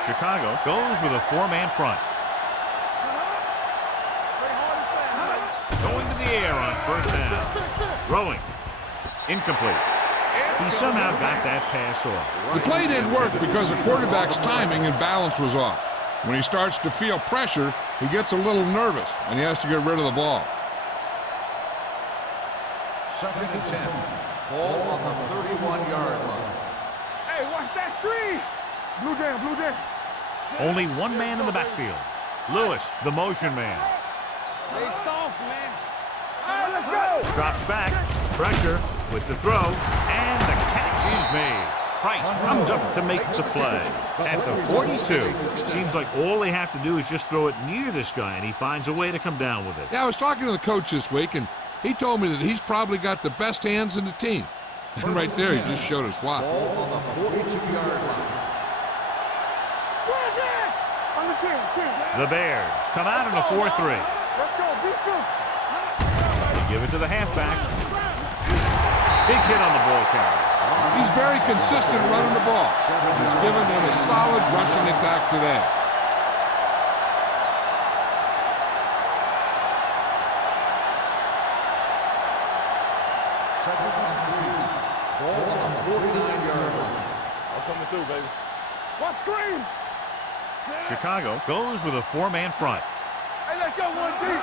Chicago goes with a 4-man front. Going to the air on first down. Throwing. Incomplete. He somehow got that pass off. The play didn't work because the quarterback's timing and balance was off. When he starts to feel pressure, he gets a little nervous, and he has to get rid of the ball. 2nd and 10. Ball on the 31-yard line. Hey, watch that screen. Blue down, blue down. Only one man in the backfield. Lewis, the motion man. Stay soft, man. All right, let's go. Drops back. Pressure with the throw. And the catch is made. Price comes up to make the play. At the 42. Seems like all they have to do is just throw it near this guy, and he finds a way to come down with it. Yeah, I was talking to the coach this week, and he told me that he's probably got the best hands in the team. And right there, he just showed us why. Ball on the 42-yard line. On the 10. The Bears come out in a 4-3. Let's go. Be good. They give it to the halfback. Big hit on the ball carrier. He's very consistent running the ball. He's given them a solid rushing attack today. Second and 3. Ball on the 49-yard line. I'm coming through, baby. What screen? Chicago goes with a 4-man front. Hey, let's go one deep.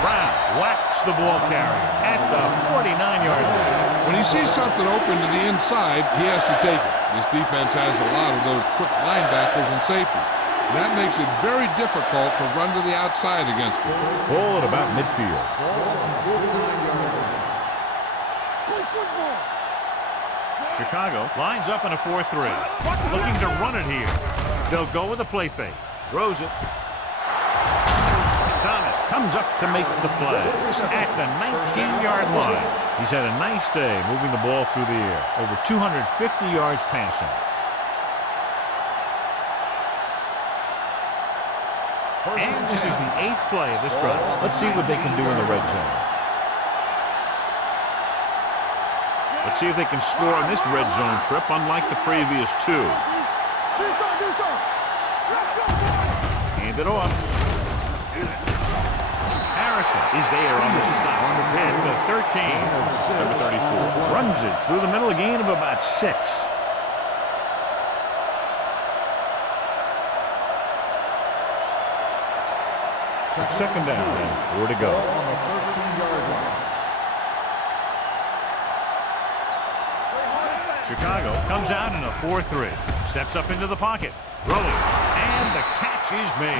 Brown whacks the ball carrier at the 49-yard line. When he sees something open to the inside, he has to take it. This defense has a lot of those quick linebackers and safety. And that makes it very difficult to run to the outside against him. Ball at about midfield. Ball on the 49-yard line. Play football. Chicago lines up in a 4-3. Looking to run it here. They'll go with a play fake. Throws it. Thomas comes up to make the play at the 19-yard line. He's had a nice day moving the ball through the air. Over 250 yards passing. And this is the 8th play of this drive. Let's see what they can do in the red zone. Let's see if they can score on this red zone trip, unlike the previous two. Hand it off. Harrison is there on the stop at the 13. Number 34 runs it through the middle, a gain of about 6. It's 2nd down and 4 to go. On the 13-yard line. Chicago comes out in a 4-3. Steps up into the pocket. Rolling. And the catch is made.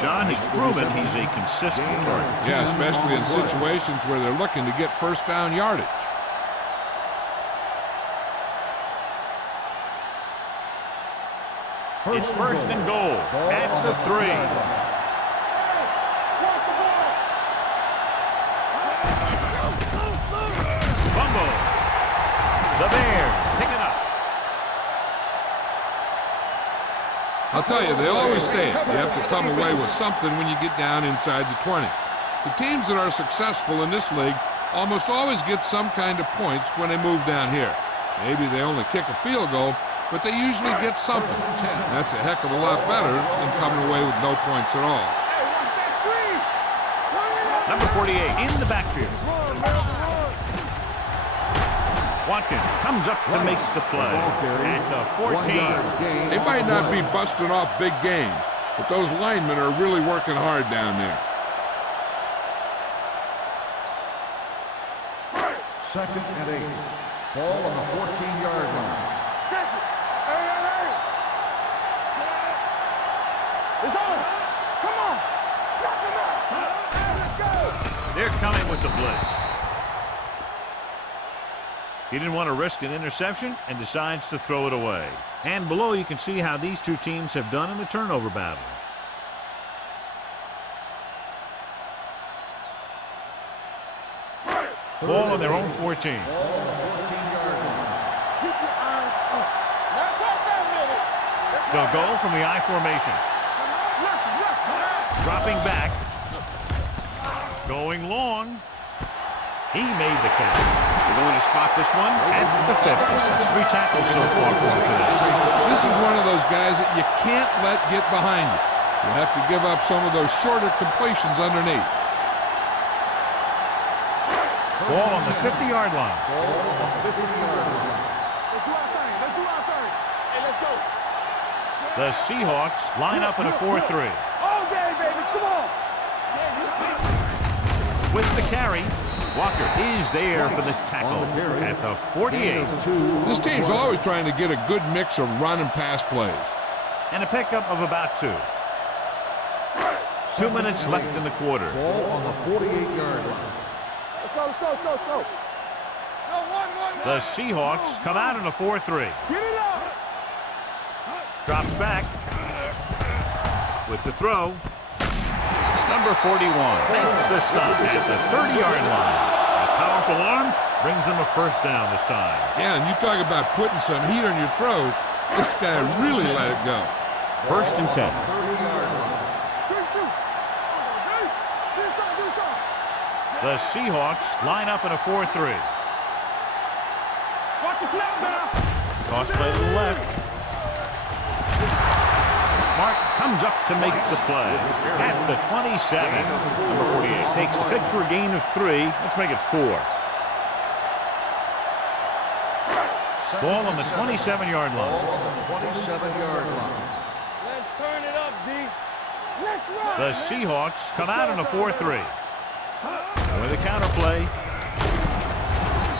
John has proven he's a consistent target. Yeah, especially in situations where they're looking to get first down yardage. It's 1st and goal at the 3. The Bears pick it up. I'll tell you, they always say it. You have to come away with something when you get down inside the 20. The teams that are successful in this league almost always get some kind of points when they move down here. Maybe they only kick a field goal, but they usually get something. That's a heck of a lot better than coming away with no points at all. Number 48 in the backfield. Watkins comes up to make the play at the 14. They might not be busting off big games, but those linemen are really working hard down there. 2nd and 8. Ball on the 14-yard line. Check it. Hey. It's on. Come on. Knock him out. Let's go. They're coming with the blitz. He didn't want to risk an interception and decides to throw it away. And below you can see how these two teams have done in the turnover battle. Ball on their own 14. Keep your eyes up. They'll go from the I formation. Dropping back. Going long. He made the catch. They're going to spot this one at the 50. That's 3 tackles so far for him today. This is one of those guys that you can't let get behind you. You have to give up some of those shorter completions underneath. Ball on the 50-yard line. Ball on the 50-yard line. Let's do our thing. Let's do our thing. Hey, let's go. The Seahawks line up in a 4-3. All day, baby. Come on. With the carry, Walker is there for the tackle at the 48. This team's always trying to get a good mix of run and pass plays. And a pickup of about 2. 2 minutes left in the quarter. Ball on the 48-yard line. Let's go. Go, one. The Seahawks come out in a 4-3. Get it up. Drops back. With the throw. Number 41 makes the stop at the 30-yard line. A powerful arm brings them a first down this time. Yeah, and you talk about putting some heat on your throws. This guy really let it go. 1st and 10. 30-yard line. Good shoot. Do something. The Seahawks line up in a 4-3. Watch the snap now. Toss play to the left. Mark comes up to make the play at the 27. Number 48 takes the pitch for a gain of 3. Let's make it 4. Ball on the 27-yard line. Ball on the 27-yard line. Let's turn it up, D. Let's run. The Seahawks come out in a 4-3. With a counter play.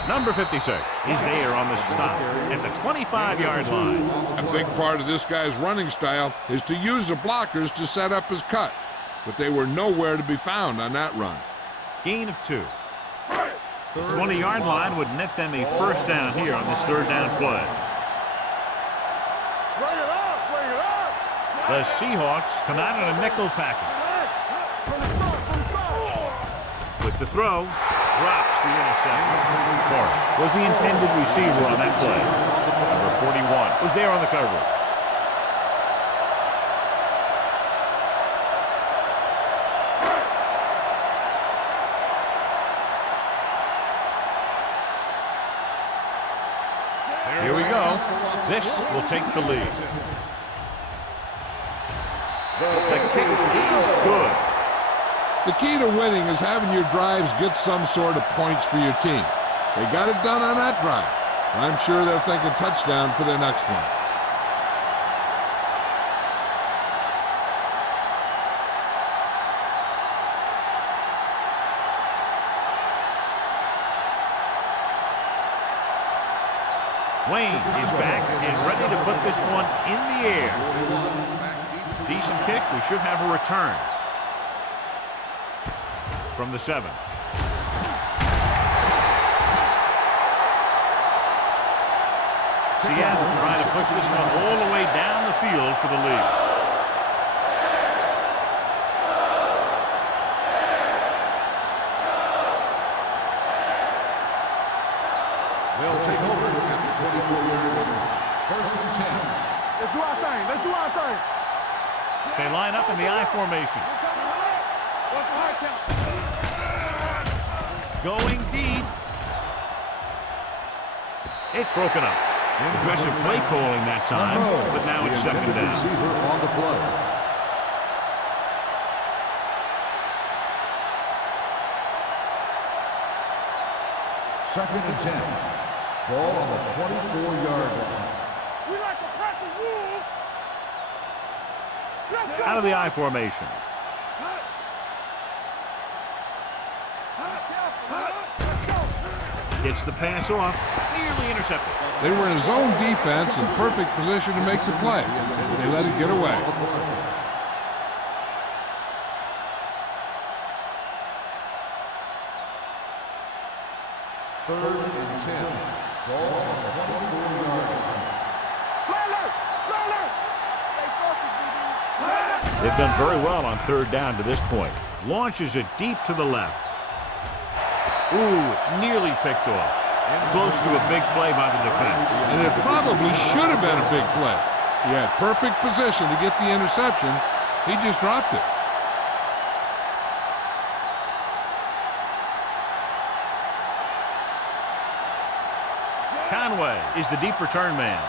Number 56 is there on the stop at the 25-yard line. A big part of this guy's running style is to use the blockers to set up his cut, but they were nowhere to be found on that run. Gain of 2. The 20-yard line would net them a first down here on this 3rd down play. Bring it up. The Seahawks come out in a nickel package. With the throw, drops the interception. Morris was the intended receiver on that play. Number 41 was there on the coverage. Here we go. This will take the lead. The kick is good. The key to winning is having your drives get some sort of points for your team. They got it done on that drive. I'm sure they're thinking touchdown for their next one. Wayne is back and ready to put this one in the air. Decent kick. We should have a return. From the 7. Seattle trying to push this one all the way down the field for the lead. They'll take over at the 24-yard line. 1st and 10. Let's do our thing. They line up in the I formation. Going deep. It's broken up. Aggressive play calling that time, but now it's 2nd down. Receiver on the play. Second and 10. Ball on the 24-yard line. We like to practice rules. Let's go. Out of the I formation. Gets the pass off. Nearly intercepted. They were in a zone defense in perfect position to make the play. They let it get away. Third and 10. Ball on the 24-yard line. They've done very well on third down to this point. Launches it deep to the left. Ooh, nearly picked off. Close to a big play by the defense. And it probably should have been a big play. He had perfect position to get the interception. He just dropped it. Conway is the deep return man.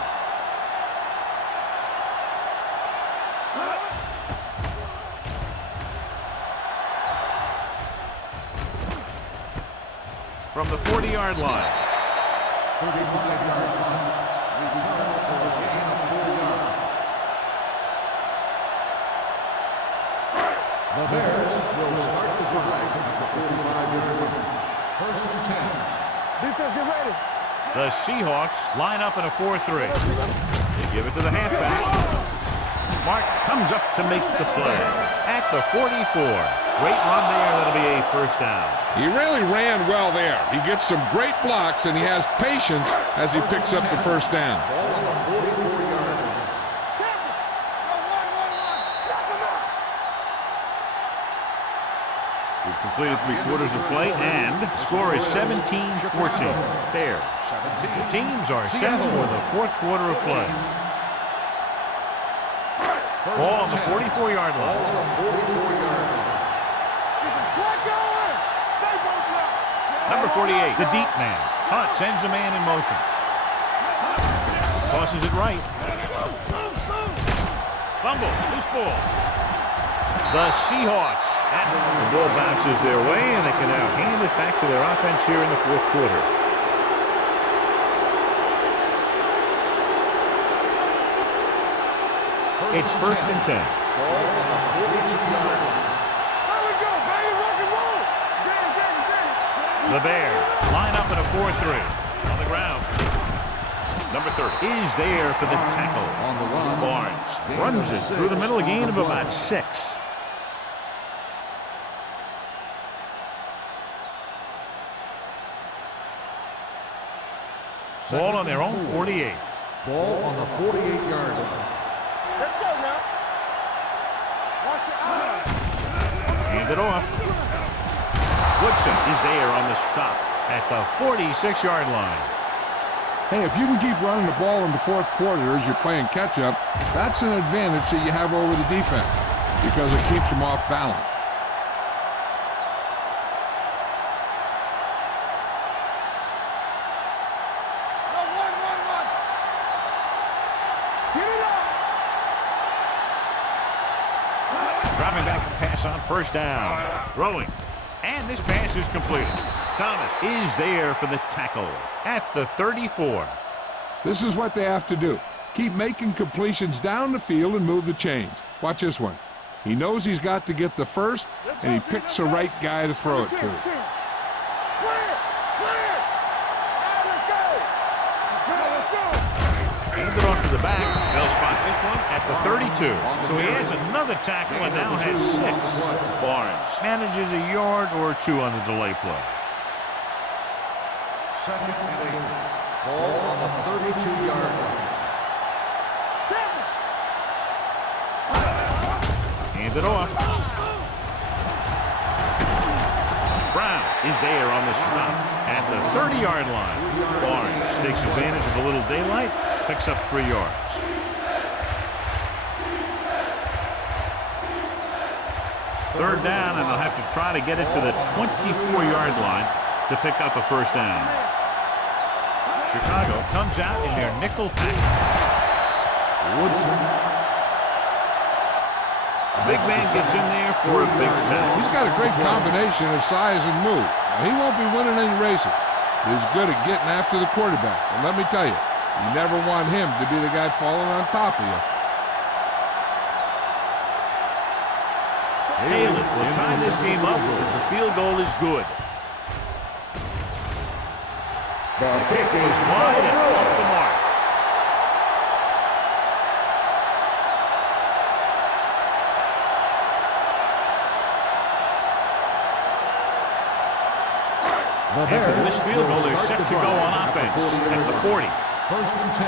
From the 40-yard line. 35-yard line. Return for a gain of 4 yards. The Bears will start the drive at the 45-yard line. First and 10. Defense, get ready. The Seahawks line up in a 4-3. They give it to the halfback. Mark comes up to make the play at the 44. Great run there. That'll be a first down. He really ran well there. He gets some great blocks, and he has patience as he picks up the first down. Ball on the 44-yard line. We've completed 3/4 of play, and score is 17-14. Bears. The teams are set for the 4th quarter of play. Ball on the 44-yard Ball line. on the 44-yard line. Number 48, the deep man. Hunt sends a man in motion. Tosses it right. Fumble, loose ball. The Seahawks. And the ball bounces their way, and they can now hand it back to their offense here in the 4th quarter. It's first and 10. Ball on the 42-yard line. There we go, baby. Rock and roll. The Bears line up in a 4-3 on the ground. Number 30 is there for the tackle. On the run. Barnes runs it through the middle, a gain of about 6. Ball on their own 48. Ball on the 48-yard line. Let's go now. Watch it. Hand it off. Woodson is there on the stop at the 46-yard line. Hey, if you can keep running the ball in the 4th quarter as you're playing catch-up, that's an advantage that you have over the defense because it keeps them off balance. Dropping back to pass on first down. Throwing. And this pass is completed. Thomas is there for the tackle at the 34. This is what they have to do. Keep making completions down the field and move the chains. Watch this one. He knows he's got to get the first, and he picks the right guy to throw it to. Clear. Let's go. Let's go. Hand it off to the back. They'll spot this one at the 32. So he adds another tackle and now has 6. Barnes manages a yard or 2 on the delay play. Second and 8. Ball on the 32-yard line. Hand it off. Brown is there on the stop at the 30-yard line. Barnes takes advantage of a little daylight, picks up 3 yards. Third down, and they'll have to try to get it to the 24-yard line to pick up a first down. Chicago comes out in their nickel package. Woodson. The big man gets in there for a big sack. He's got a great combination of size and move. He won't be winning any races. is good at getting after the quarterback. And let me tell you, you never want him to be the guy falling on top of you. Haley will tie this game up if the field goal is good. The kick is wide and off the mark. After the missed field goal, they're set to go on offense at the 40. First and 10.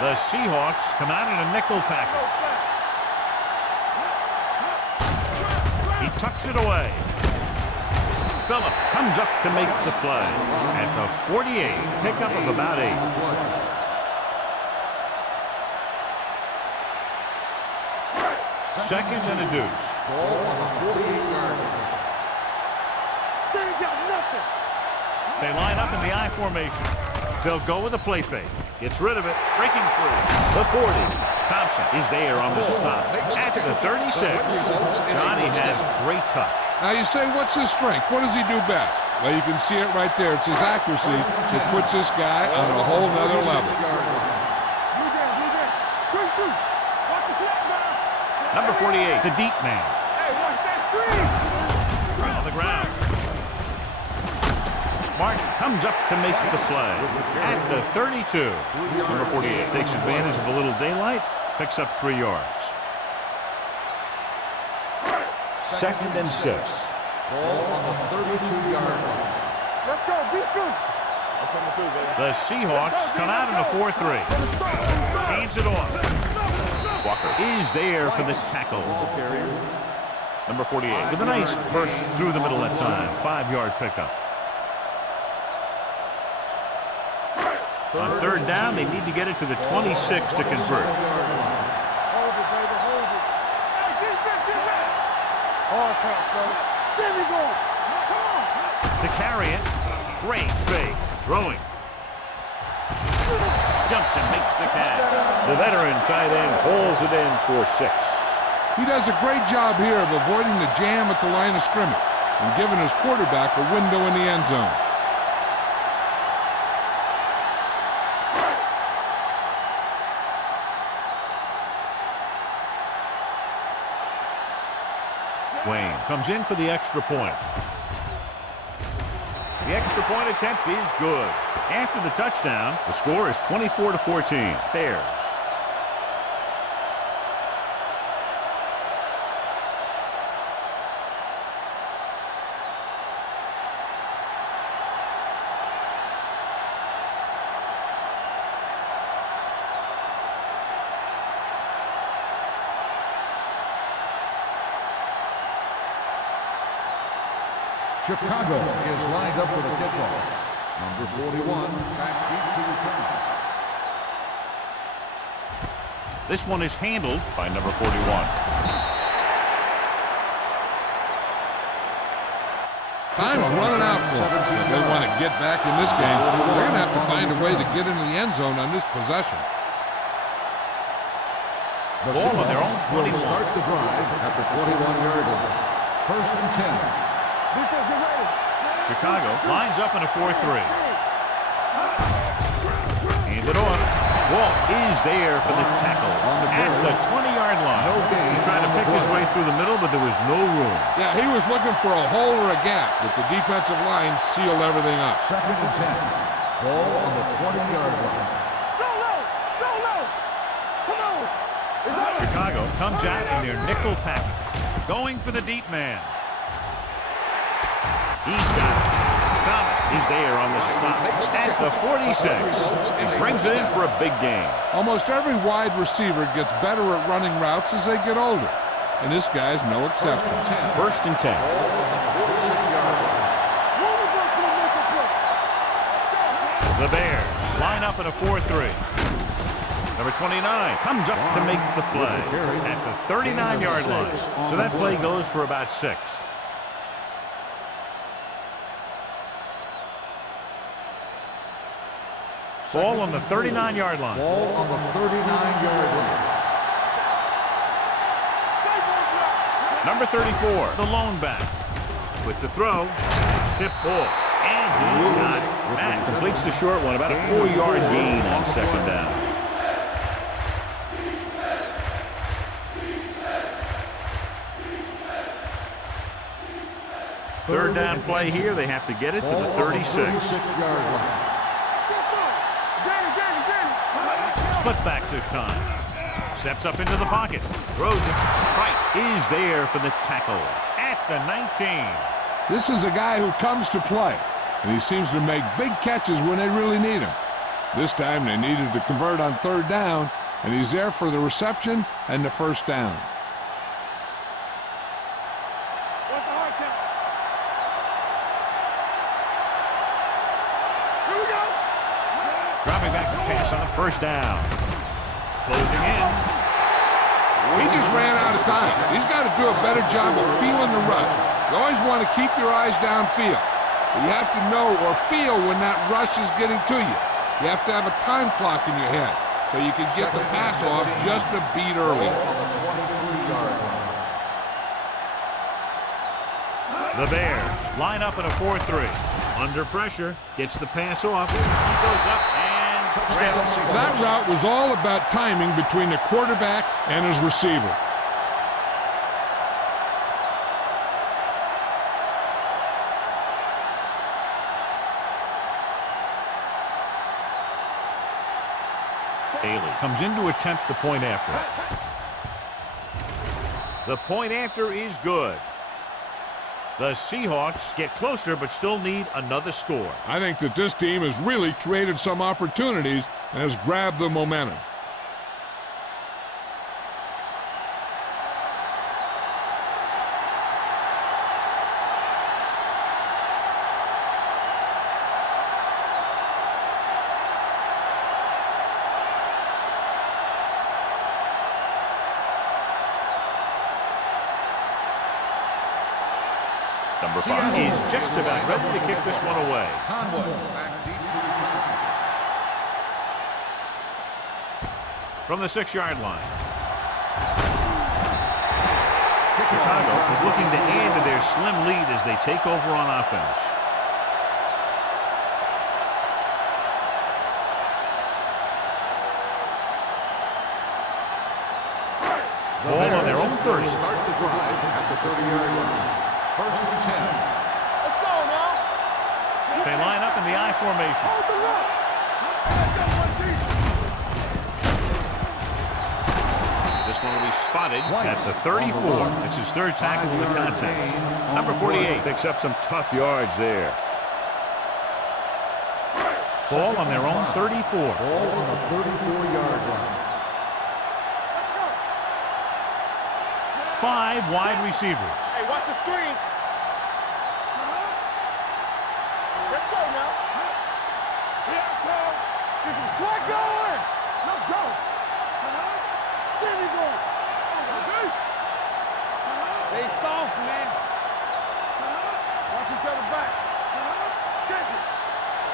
The Seahawks come out in a nickel package. He tucks it away. Phillips comes up to make the play at the 48. Pickup of about 8. Second and a deuce. Ball on the 48-yard line. They line up in the I formation. They'll go with a play fake. Gets rid of it. Breaking free. The 40. Thompson is there on the stop. At the 36. Johnny has great touch. Now you say, what's his strength? What does he do best? Well, you can see it right there. It's his accuracy that puts this guy on a whole nother level. Number 48, the deep man. Hey, watch that screen! On the ground. Martin comes up to make the play at the 32. Number 48 takes advantage of a little daylight, picks up 3 yards. Second and 6. Ball on the 32-yard line. Let's go, beat this! The Seahawks come out in a 4-3. Hands it off. Walker is there for the tackle. Number 48 with a nice burst through the middle that time. 5-yard pickup. On third down, they need to get it to the 26 to convert. Hold it, baby, hold it. Hey, get back! Hard count, brother. There we go! Come on! To carry it, great fake. Throwing. Jumps and makes the catch. The veteran tight end pulls it in for 6. He does a great job here of avoiding the jam at the line of scrimmage and giving his quarterback a window in the end zone. Wayne comes in for the extra point. The extra point attempt is good. After the touchdown, the score is 24-14. Bears. Chicago is lined up for the kickoff. Number 41, back deep to return. This one is handled by number 41. Time's running out for them. If they want to get back in this game, they're going to have to find a way to get into the end zone on this possession. The ball on their own 21. will start the drive at the 21-yard line. First and 10. Defense, get ready. Chicago lines up in a 4-3. Hand it off. Walt is there for the tackle at the 20-yard line. He tried to pick his way through the middle, but there was no room. Yeah, he was looking for a hole or a gap, but the defensive line sealed everything up. Second and 10. Ball on the 20-yard line. Go low! Go low! Come on! It's over! Chicago comes out in their nickel package, going for the deep man. He's got it. Thomas is there on the stop at the 46. He brings it in for a big gain. Almost every wide receiver gets better at running routes as they get older, and this guy's no exception. First and 10. The Bears line up in a 4-3. Number 29 comes up to make the play at the 39-yard line. So that play goes for about 6. Ball on the 39-yard line. Ball on the 39-yard line. Number 34, the lone back. With the throw, Tip ball. And he got it. Matt completes the short one, about a 4-yard gain on second down. Third down play here. They have to get it to the 36. Split backs this time. Steps up into the pocket. Throws it. Price is there for the tackle at the 19. This is a guy who comes to play, and he seems to make big catches when they really need him. This time they needed to convert on third down, and he's there for the reception and the first down. Dropping back to pass on the first down. Closing in. He just ran out of time. He's got to do a better job of feeling the rush. You always want to keep your eyes downfield. But you have to know or feel when that rush is getting to you. You have to have a time clock in your head so you can get the pass off just a beat early. The Bears line up in a 4-3. Under pressure, gets the pass off. He goes up and grabs. That route was all about timing between the quarterback and his receiver. Haley comes in to attempt the point after. The point after is good. The Seahawks get closer but still need another score. I think that this team has really created some opportunities and has grabbed the momentum. Number 5 is just about ready to kick this one away. From the 6-yard line. Chicago is looking to add to their slim lead as they take over on offense. Ball on their own 30. Start the drive at the 30-yard line. First and 10. Let's go now. They line up in the I formation. This one will be spotted at the 34. It's his third tackle in the contest. Number 48 picks up some tough yards there. Ball on their own 34. Ball on the 34-yard line. 5 wide receivers. Hey, watch the screen. Let's go now. Here I come. Get some slack going. Let's go. There we go. They soft, man. Watch each other back. Check it.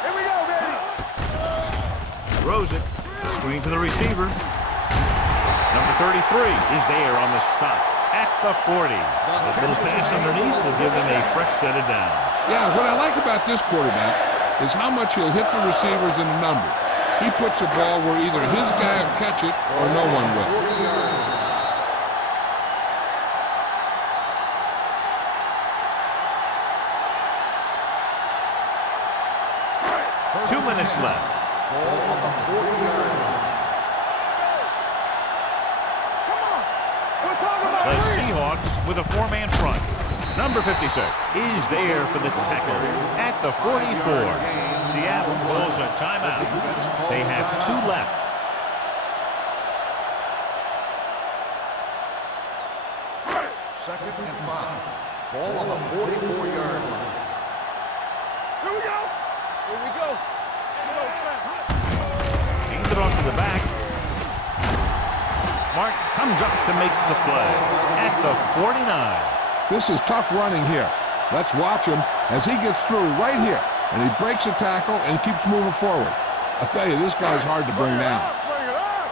Here we go, baby. Throws it. Screen to the receiver. Number 33 is there on the stop. At the 40. That little pass underneath will give them a fresh set of downs. Yeah, what I like about this quarterback is how much he'll hit the receivers in the numbers. He puts the ball where either his guy will catch it or no one will. 2 minutes left. Ball on the 40-yard line. The Seahawks with a 4-man front. Number 56 is there for the tackle at the 44. Seattle calls a timeout. They have 2 left. Second and 5. Ball on the 44-yard line. Here we go. Here we go. Hands it off to the back. Mark comes up to make the play at the 49. This is tough running here. Let's watch him as he gets through right here. And he breaks a tackle and keeps moving forward. I tell you, this guy's hard to bring down. Bring it up.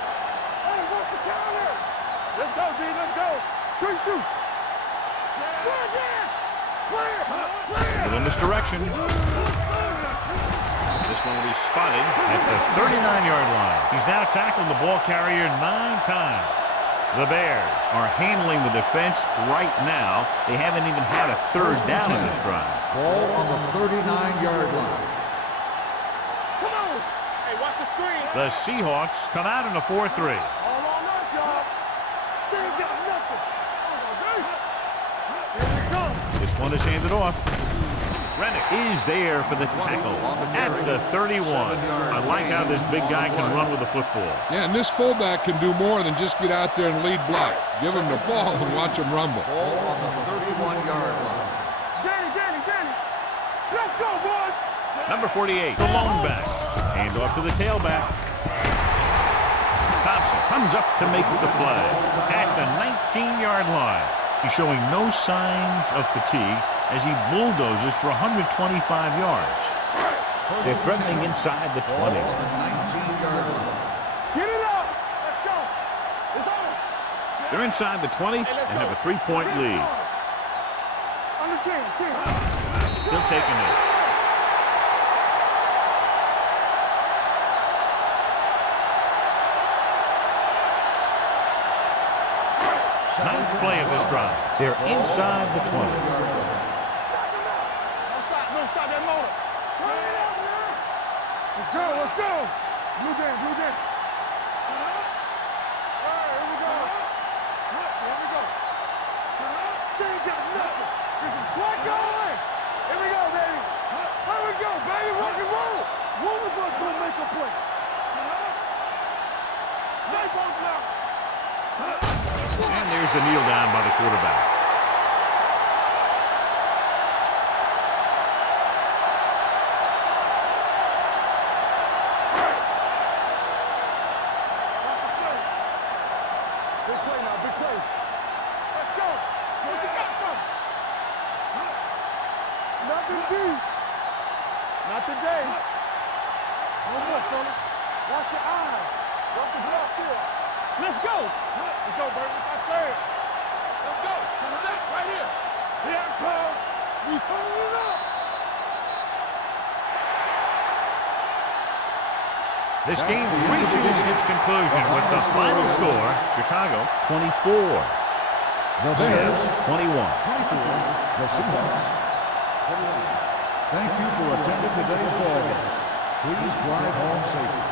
Hey, what's the counter? Let's go, D. Let's go. Good shoot. Play again. Play it. A little misdirection. This one will be spotted at the 39-yard line. He's now tackled the ball carrier 9 times. The Bears are handling the defense right now. They haven't even had a third down in this drive. Ball on the 39-yard line. Come on. Hey, watch the screen. The Seahawks come out in a 4-3. All on us, y'all. They ain't got nothing. Here we go. This one is handed off. Rennick is there for the tackle at the 31. I like how this big guy can run with the football. Yeah, and this fullback can do more than just get out there and lead block. Give him the ball and watch him rumble. Ball on the 31-yard line. Danny. Let's go, boys. Number 48, the lone back. Hand off to the tailback. Thompson comes up to make the play at the 19-yard line. He's showing no signs of fatigue as he bulldozes for 125 yards. They're threatening inside the 20. Ball on the 19-yard line. Get it up. Let's go. It's on. They're inside the 20 and have a 3-point lead. On the 10. He'll take a knee. Ninth play of this drive. They're inside the 20. No stop that motor. Let's go. Blue game. All right, here we go. They ain't got nothing. There's some slack going. Here we go, baby. Rock and roll. One of us gonna make a play. Knife on now. And there's the kneel down by the quarterback. Big play now, big play. Let's go. What you got from? Nothing deep. Not today. No more, fella. Watch your eyes. Watch the block still. Let's go. Let's go, baby. I said. Let's go. Set right here. Here it comes. We turning it up. This game reaches its conclusion with the final score, Chicago 24, The Bears 21. 24. The Seahawks 21. Thank you for attending today's ball game. Please drive home safely.